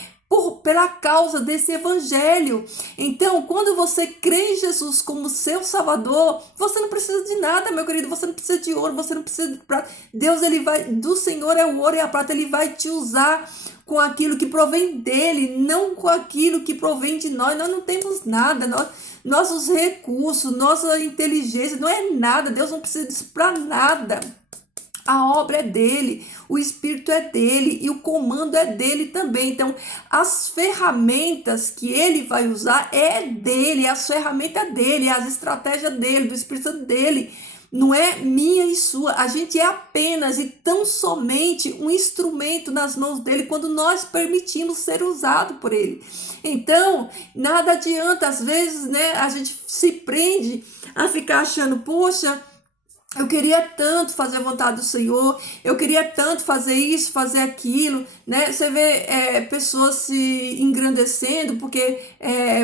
pela causa desse evangelho. Então, quando você crê em Jesus como seu Salvador, você não precisa de nada, meu querido. Você não precisa de ouro, você não precisa de prata. Deus, ele vai, do Senhor é o ouro e a prata, ele vai te usar com aquilo que provém dele, não com aquilo que provém de nós. Nós não temos nada, nossos recursos, nossa inteligência, não é nada. Deus não precisa disso para nada. A obra é dele, o Espírito é dele e o comando é dele também. Então, as ferramentas que ele vai usar é dele, as ferramentas dele, as estratégias dele, do Espírito Santo dele. Não é minha e sua. A gente é apenas e tão somente um instrumento nas mãos dele quando nós permitimos ser usado por ele. Então, nada adianta, às vezes, né, a gente se prende a ficar achando, poxa, eu queria tanto fazer a vontade do Senhor, eu queria tanto fazer isso, fazer aquilo, né? Você vê pessoas se engrandecendo porque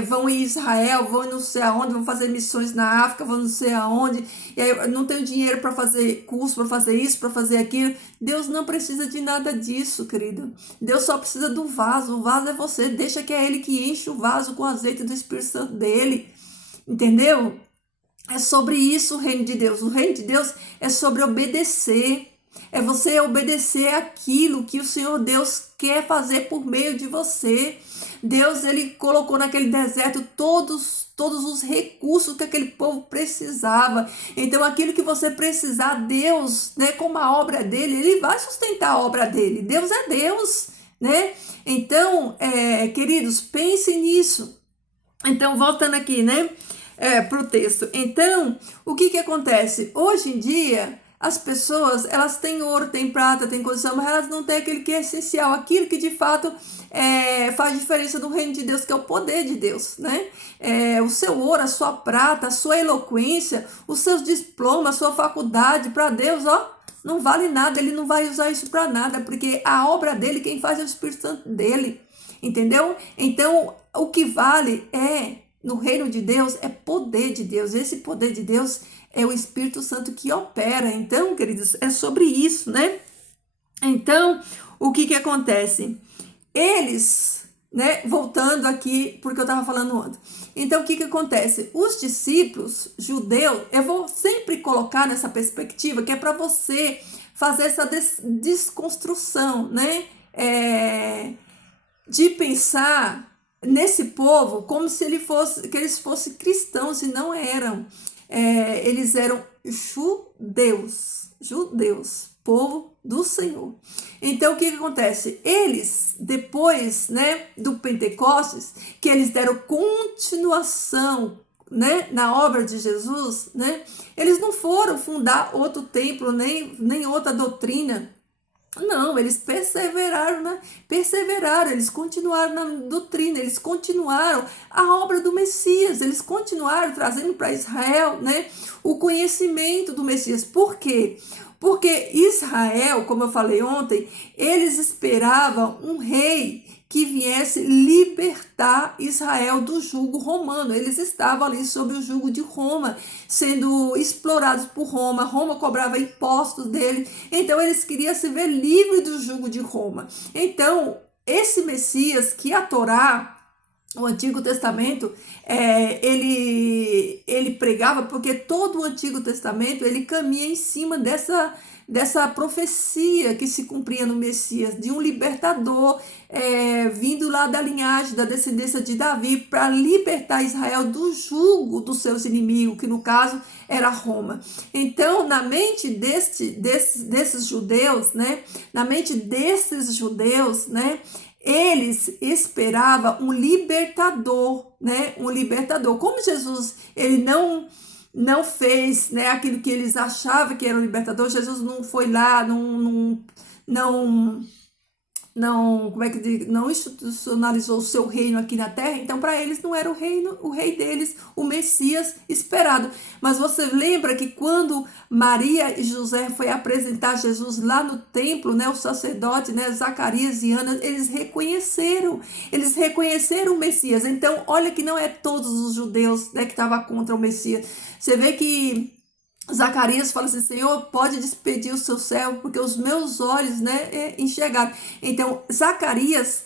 vão em Israel, vão não sei aonde, vão fazer missões na África, vão não sei aonde, e aí não tem dinheiro para fazer curso, para fazer isso, para fazer aquilo. Deus não precisa de nada disso, querido. Deus só precisa do vaso, o vaso é você, deixa que é Ele que enche o vaso com o azeite do Espírito Santo dele, entendeu? É sobre isso o reino de Deus. O reino de Deus é sobre obedecer. É você obedecer aquilo que o Senhor Deus quer fazer por meio de você. Deus, ele colocou naquele deserto todos os recursos que aquele povo precisava. Então, aquilo que você precisar, Deus, né, como a obra dele, ele vai sustentar a obra dele. Deus é Deus, né? Então, queridos, pensem nisso. Então, voltando aqui, né? Para o texto. Então, o que acontece? Hoje em dia, as pessoas, elas têm ouro, têm prata, têm condição, mas elas não têm aquilo que é essencial, aquilo que de fato faz diferença no reino de Deus, que é o poder de Deus, né? O seu ouro, a sua prata, a sua eloquência, os seus diplomas, a sua faculdade, para Deus, ó, não vale nada, ele não vai usar isso para nada, porque a obra dele, quem faz é o Espírito Santo dele, entendeu? Então, o que vale no reino de Deus é poder de Deus. Esse poder de Deus é o Espírito Santo que opera. Então, queridos, é sobre isso, né? Então, o que acontece? Eles né? Voltando aqui, porque eu estava falando ontem. Então, o que acontece? Os discípulos judeus, eu vou sempre colocar nessa perspectiva, que é para você fazer essa desconstrução, né? De pensar nesse povo como se que eles fossem cristãos e não eram. Eles eram judeus, povo do Senhor. Então, o que acontece? Eles, depois, né, do Pentecostes, que eles deram continuação, né, na obra de Jesus, né, eles não foram fundar outro templo, nem outra doutrina. Não, eles perseveraram, né? Perseveraram, eles continuaram na doutrina, eles continuaram a obra do Messias, eles continuaram trazendo para Israel, né, o conhecimento do Messias. Por quê? Porque Israel, como eu falei ontem, eles esperavam um rei que viesse libertar Israel do jugo romano. Eles estavam ali sob o jugo de Roma, sendo explorados por Roma. Roma cobrava impostos dele. Então, eles queriam se ver livres do jugo de Roma. Então, esse Messias que a Torá, o Antigo Testamento, ele pregava, porque todo o Antigo Testamento ele caminha em cima dessa profecia que se cumpria no Messias, de um libertador vindo lá da linhagem, da descendência de Davi, para libertar Israel do jugo dos seus inimigos, que no caso era Roma. Então, na mente desses judeus, né, eles esperavam um libertador, né? Um libertador. Como Jesus, ele não fez, né, aquilo que eles achavam que era um libertador, Jesus não foi lá, não como é que diz, não institucionalizou o seu reino aqui na terra, então para eles não era o rei deles, o Messias esperado. Mas você lembra que quando Maria e José foi apresentar Jesus lá no templo, né, o sacerdote, né, Zacarias e Ana, eles reconheceram o Messias. Então, olha que não é todos os judeus, né, que estavam contra o Messias. Você vê que Zacarias fala assim: Senhor, pode despedir o seu servo, porque os meus olhos, né, enxergaram. Então, Zacarias,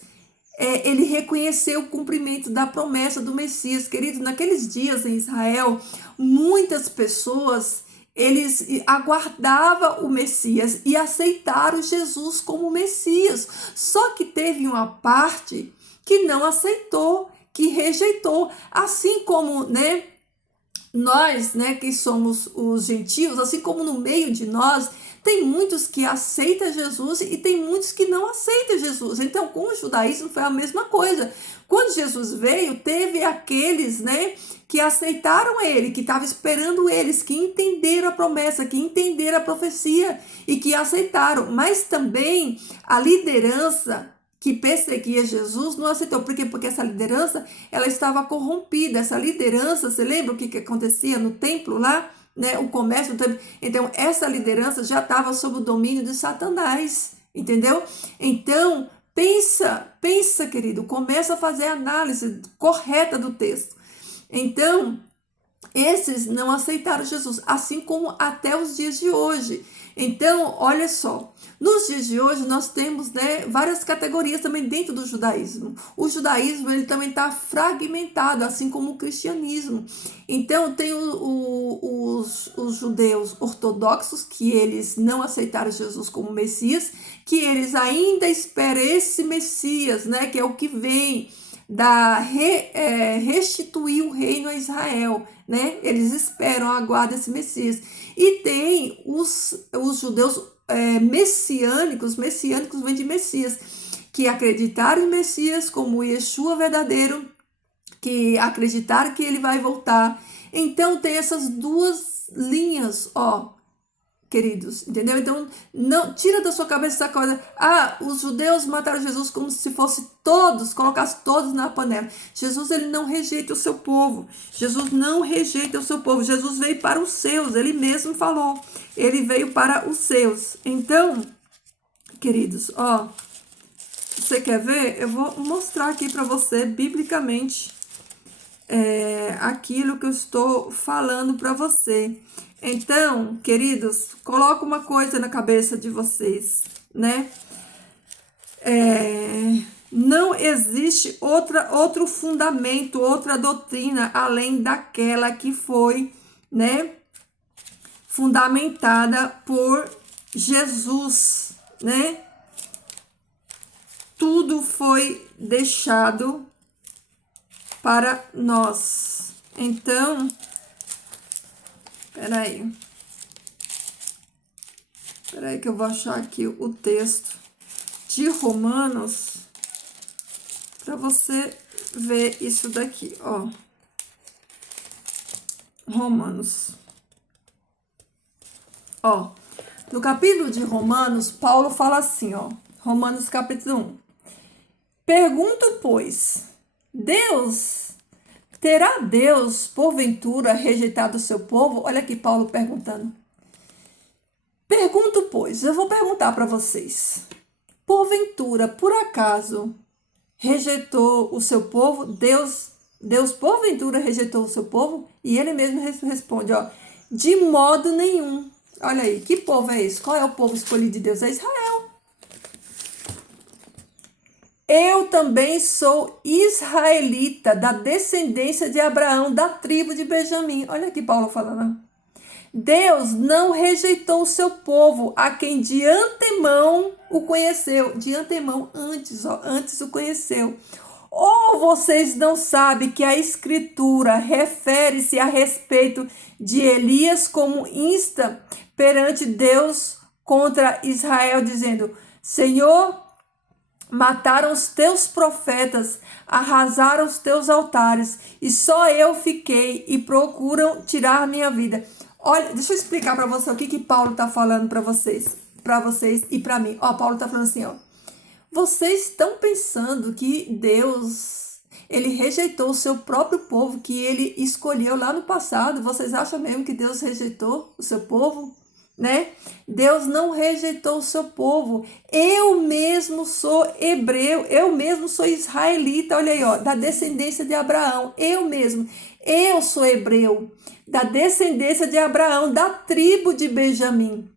ele reconheceu o cumprimento da promessa do Messias. Querido, naqueles dias em Israel, muitas pessoas, eles aguardavam o Messias e aceitaram Jesus como Messias. Só que teve uma parte que não aceitou, que rejeitou. Assim como, né, nós, né, que somos os gentios, assim como no meio de nós, tem muitos que aceitam Jesus e tem muitos que não aceitam Jesus. Então, com o judaísmo foi a mesma coisa. Quando Jesus veio, teve aqueles, né, que aceitaram ele, que estavam esperando eles, que entenderam a promessa, que entenderam a profecia e que aceitaram. Mas também a liderança que perseguia Jesus não aceitou. Por quê? Porque essa liderança, ela estava corrompida. Essa liderança, você lembra o que acontecia no templo lá? Né? O comércio do templo. Então, essa liderança já estava sob o domínio de Satanás. Entendeu? Então, pensa, querido. Começa a fazer a análise correta do texto. Então, esses não aceitaram Jesus, assim como até os dias de hoje. Então, olha só, nos dias de hoje nós temos, né, várias categorias também dentro do judaísmo. O judaísmo ele também está fragmentado, assim como o cristianismo. Então, tem os judeus ortodoxos, que eles não aceitaram Jesus como Messias, que eles ainda esperam esse Messias, né, que é o que vem restituir o reino a Israel, né? Eles esperam, aguardam esse Messias. E tem os judeus messiânicos vêm de Messias, que acreditaram em Messias como o Yeshua verdadeiro, que acreditaram que ele vai voltar. Então tem essas duas linhas, ó, queridos, entendeu? Então, não tira da sua cabeça essa coisa, os judeus mataram Jesus como se fosse todos, colocasse todos na panela. Jesus, ele não rejeita o seu povo. Jesus não rejeita o seu povo. Jesus veio para os seus, ele mesmo falou. Ele veio para os seus. Então, queridos, ó, você quer ver? Eu vou mostrar aqui para você, biblicamente, aquilo que eu estou falando para você. Então, queridos, coloca uma coisa na cabeça de vocês, né? Não existe outro fundamento, outra doutrina, além daquela que foi, né, fundamentada por Jesus, né? Tudo foi deixado para nós. Então, peraí que eu vou achar aqui o texto de Romanos para você ver isso daqui, ó. Romanos. Ó, no capítulo de Romanos, Paulo fala assim, ó. Romanos capítulo 1. Pergunto, pois, terá Deus, porventura, rejeitado o seu povo? Olha aqui Paulo perguntando. Pergunto, pois, eu vou perguntar para vocês. Porventura, por acaso, rejeitou o seu povo? Deus porventura rejeitou o seu povo? E ele mesmo responde, ó, de modo nenhum. Olha aí, que povo é esse? Qual é o povo escolhido de Deus? É Israel. Eu também sou israelita, da descendência de Abraão, da tribo de Benjamim. Olha aqui Paulo falando. Deus não rejeitou o seu povo, a quem de antemão o conheceu. De antemão, antes o conheceu. Ou vocês não sabem que a Escritura refere-se a respeito de Elias como insta perante Deus contra Israel, dizendo, Senhor, mataram os teus profetas, arrasaram os teus altares, e só eu fiquei e procuram tirar minha vida. Olha, deixa eu explicar para você o que Paulo está falando para vocês e para mim. Ó, Paulo está falando assim, ó. Vocês estão pensando que Deus, ele rejeitou o seu próprio povo, que ele escolheu lá no passado? Vocês acham mesmo que Deus rejeitou o seu povo? Né? Deus não rejeitou o seu povo. Eu mesmo sou hebreu, eu mesmo sou israelita, olha aí, ó, da descendência de Abraão. Eu sou hebreu, da descendência de Abraão, da tribo de Benjamim,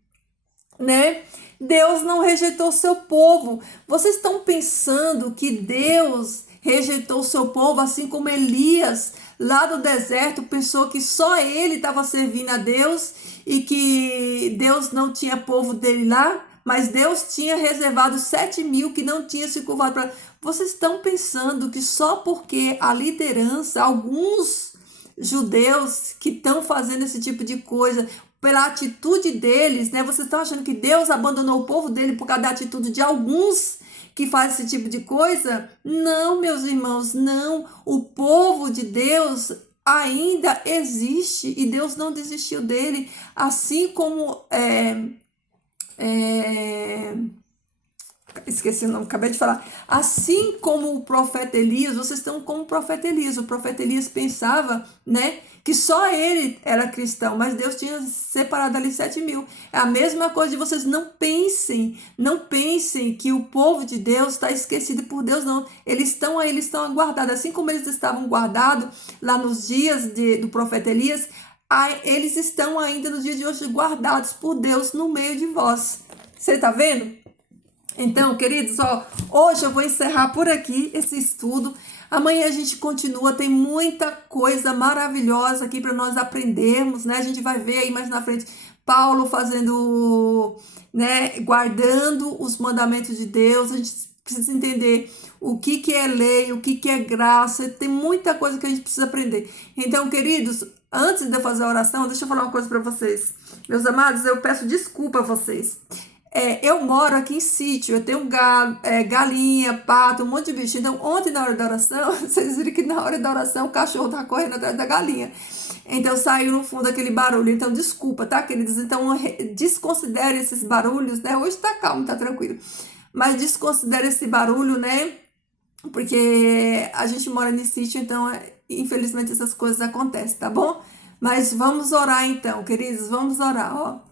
né? Deus não rejeitou o seu povo. Vocês estão pensando que Deus rejeitou o seu povo, assim como Elias, lá no deserto, pensou que só ele estava servindo a Deus e que Deus não tinha povo dele lá, mas Deus tinha reservado 7.000 que não tinham se curvado para... Vocês estão pensando que só porque a liderança, alguns judeus que estão fazendo esse tipo de coisa, pela atitude deles, né? Vocês estão achando que Deus abandonou o povo dele por causa da atitude de alguns que fazem esse tipo de coisa? Não, meus irmãos, não. O povo de Deus ainda existe e Deus não desistiu dele, assim como esqueci o nome, acabei de falar. Assim como o profeta Elias, vocês estão como o profeta Elias. O profeta Elias pensava, né, que só ele era cristão, mas Deus tinha separado ali 7.000. É a mesma coisa de vocês não pensem que o povo de Deus está esquecido por Deus, não. Eles estão aí, eles estão guardados. Assim como eles estavam guardados lá nos dias do profeta Elias, eles estão ainda nos dias de hoje guardados por Deus no meio de vós. Você está vendo? Então, queridos, ó, hoje eu vou encerrar por aqui esse estudo. Amanhã a gente continua, tem muita coisa maravilhosa aqui para nós aprendermos, né? A gente vai ver aí mais na frente Paulo fazendo, né, guardando os mandamentos de Deus. A gente precisa entender o que é lei, o que é graça. Tem muita coisa que a gente precisa aprender. Então, queridos, antes de eu fazer a oração, deixa eu falar uma coisa para vocês. Meus amados, eu peço desculpa a vocês. Eu moro aqui em sítio, eu tenho galinha, pato, um monte de bicho. Então, ontem na hora da oração, vocês viram que na hora da oração o cachorro tá correndo atrás da galinha. Então, saiu no fundo aquele barulho. Então, desculpa, tá, queridos? Então, desconsidere esses barulhos, né? Hoje tá calmo, tá tranquilo. Mas desconsidere esse barulho, né? Porque a gente mora nesse sítio, então, infelizmente, essas coisas acontecem, tá bom? Mas vamos orar então, queridos, vamos orar, ó.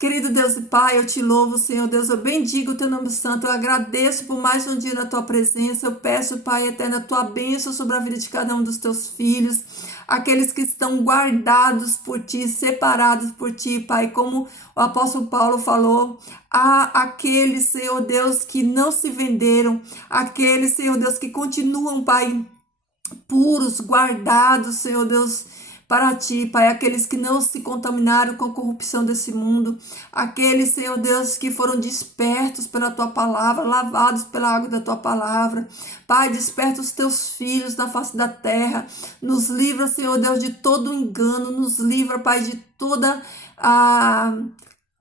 Querido Deus e Pai, eu te louvo, Senhor Deus, eu bendigo o teu nome santo, eu agradeço por mais um dia na tua presença, eu peço, Pai eterno, a tua bênção sobre a vida de cada um dos teus filhos, aqueles que estão guardados por ti, separados por ti, Pai, como o apóstolo Paulo falou, há aqueles, Senhor Deus, que não se venderam, aqueles, Senhor Deus, que continuam, Pai, puros, guardados, Senhor Deus, para ti, Pai, aqueles que não se contaminaram com a corrupção desse mundo, aqueles, Senhor Deus, que foram despertos pela tua palavra, lavados pela água da tua palavra. Pai, desperta os teus filhos na face da terra, nos livra, Senhor Deus, de todo engano, nos livra, Pai, de toda a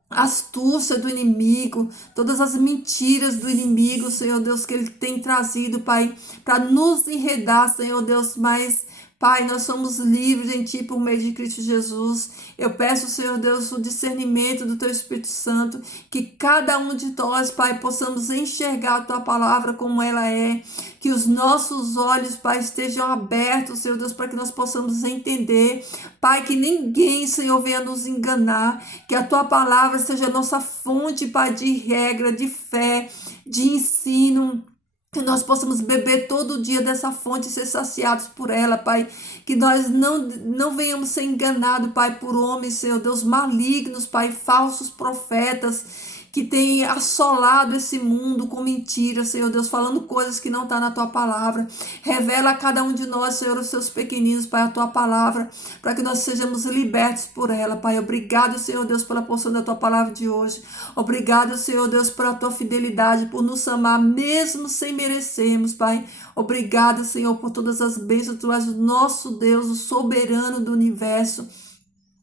astúcia do inimigo, todas as mentiras do inimigo, Senhor Deus, que ele tem trazido, Pai, para nos enredar, Senhor Deus, mas Pai, nós somos livres em Ti por meio de Cristo Jesus. Eu peço, Senhor Deus, o discernimento do Teu Espírito Santo, que cada um de nós, Pai, possamos enxergar a Tua palavra como ela é, que os nossos olhos, Pai, estejam abertos, Senhor Deus, para que nós possamos entender, Pai, que ninguém, Senhor, venha nos enganar, que a Tua palavra seja a nossa fonte, Pai, de regra, de fé, de ensino, que nós possamos beber todo dia dessa fonte e ser saciados por ela, Pai. Que nós não venhamos ser enganados, Pai, por homens, Senhor Deus, malignos, Pai, falsos profetas, que têm assolado esse mundo com mentiras, Senhor Deus, falando coisas que não estão na Tua palavra. Revela a cada um de nós, Senhor, os seus pequeninos, Pai, a Tua palavra, para que nós sejamos libertos por ela, Pai. Obrigado, Senhor Deus, pela porção da Tua palavra de hoje. Obrigado, Senhor Deus, pela Tua fidelidade, por nos amar, mesmo sem merecermos, Pai. Obrigado, Senhor, por todas as bênçãos. Tu és o nosso Deus, o soberano do universo.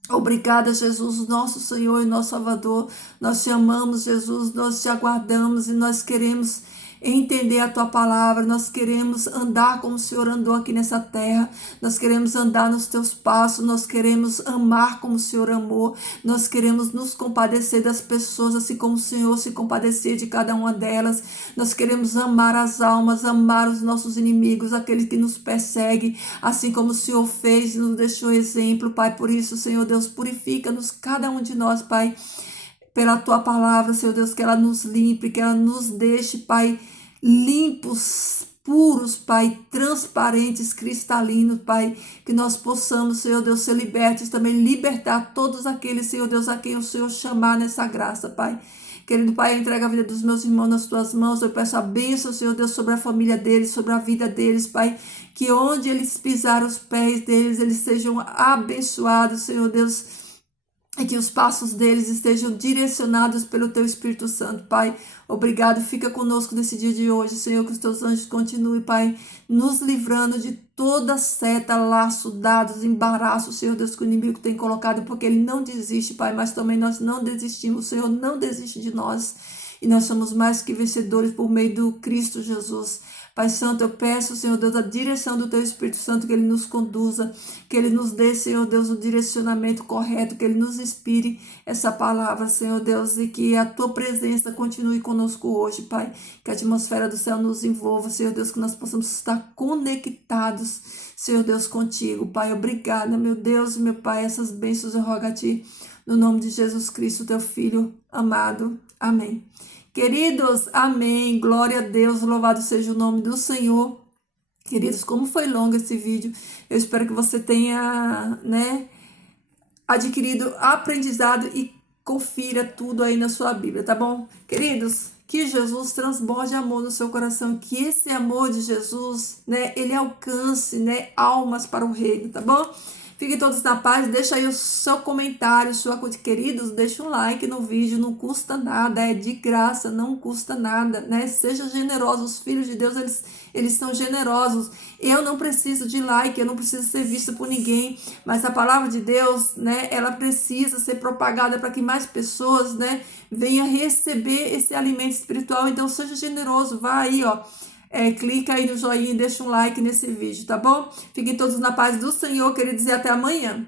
Obrigada, Jesus, nosso Senhor e nosso Salvador. Nós te amamos, Jesus, nós te aguardamos e nós queremos entender a tua palavra, nós queremos andar como o Senhor andou aqui nessa terra, nós queremos andar nos teus passos, nós queremos amar como o Senhor amou, nós queremos nos compadecer das pessoas, assim como o Senhor se compadecia de cada uma delas, nós queremos amar as almas, amar os nossos inimigos, aqueles que nos perseguem, assim como o Senhor fez e nos deixou exemplo, Pai. Por isso, Senhor Deus, purifica-nos, cada um de nós, Pai, pela tua palavra, Senhor Deus, que ela nos limpe, que ela nos deixe, Pai, limpos, puros, Pai, transparentes, cristalinos, Pai, que nós possamos, Senhor Deus, ser libertos, também libertar todos aqueles, Senhor Deus, a quem o Senhor chamar nessa graça, Pai. Querido Pai, eu entrego a vida dos meus irmãos nas tuas mãos, eu peço a bênção, Senhor Deus, sobre a família deles, sobre a vida deles, Pai, que onde eles pisarem os pés deles, eles sejam abençoados, Senhor Deus, e que os passos deles estejam direcionados pelo Teu Espírito Santo, Pai. Obrigado, fica conosco nesse dia de hoje, Senhor, que os Teus anjos continuem, Pai, nos livrando de toda seta, laço, dados, embaraço, Senhor Deus, que o inimigo tem colocado, porque ele não desiste, Pai, mas também nós não desistimos, o Senhor não desiste de nós, e nós somos mais que vencedores por meio do Cristo Jesus. Pai Santo, eu peço, Senhor Deus, a direção do Teu Espírito Santo, que Ele nos conduza, que Ele nos dê, Senhor Deus, o direcionamento correto, que Ele nos inspire essa palavra, Senhor Deus, e que a Tua presença continue conosco hoje, Pai, que a atmosfera do céu nos envolva, Senhor Deus, que nós possamos estar conectados, Senhor Deus, contigo, Pai. Obrigada, meu Deus e meu Pai, essas bênçãos eu rogo a Ti, no nome de Jesus Cristo, Teu Filho amado. Amém. Queridos, amém, glória a Deus, louvado seja o nome do Senhor. Queridos, como foi longo esse vídeo, eu espero que você tenha, adquirido aprendizado e confira tudo aí na sua Bíblia, tá bom? Queridos, que Jesus transborde amor no seu coração, que esse amor de Jesus, ele alcance, almas para o reino, tá bom? Fiquem todos na paz, deixa aí o seu comentário, sua coisa, queridos, deixa um like no vídeo, não custa nada, é de graça, não custa nada, Seja generoso, os filhos de Deus, eles são generosos. Eu não preciso de like, eu não preciso ser vista por ninguém, mas a palavra de Deus, ela precisa ser propagada para que mais pessoas, venham receber esse alimento espiritual. Então seja generoso, vá aí, clica aí no joinha e deixa um like nesse vídeo, tá bom? Fiquem todos na paz do Senhor, queridos, e até amanhã.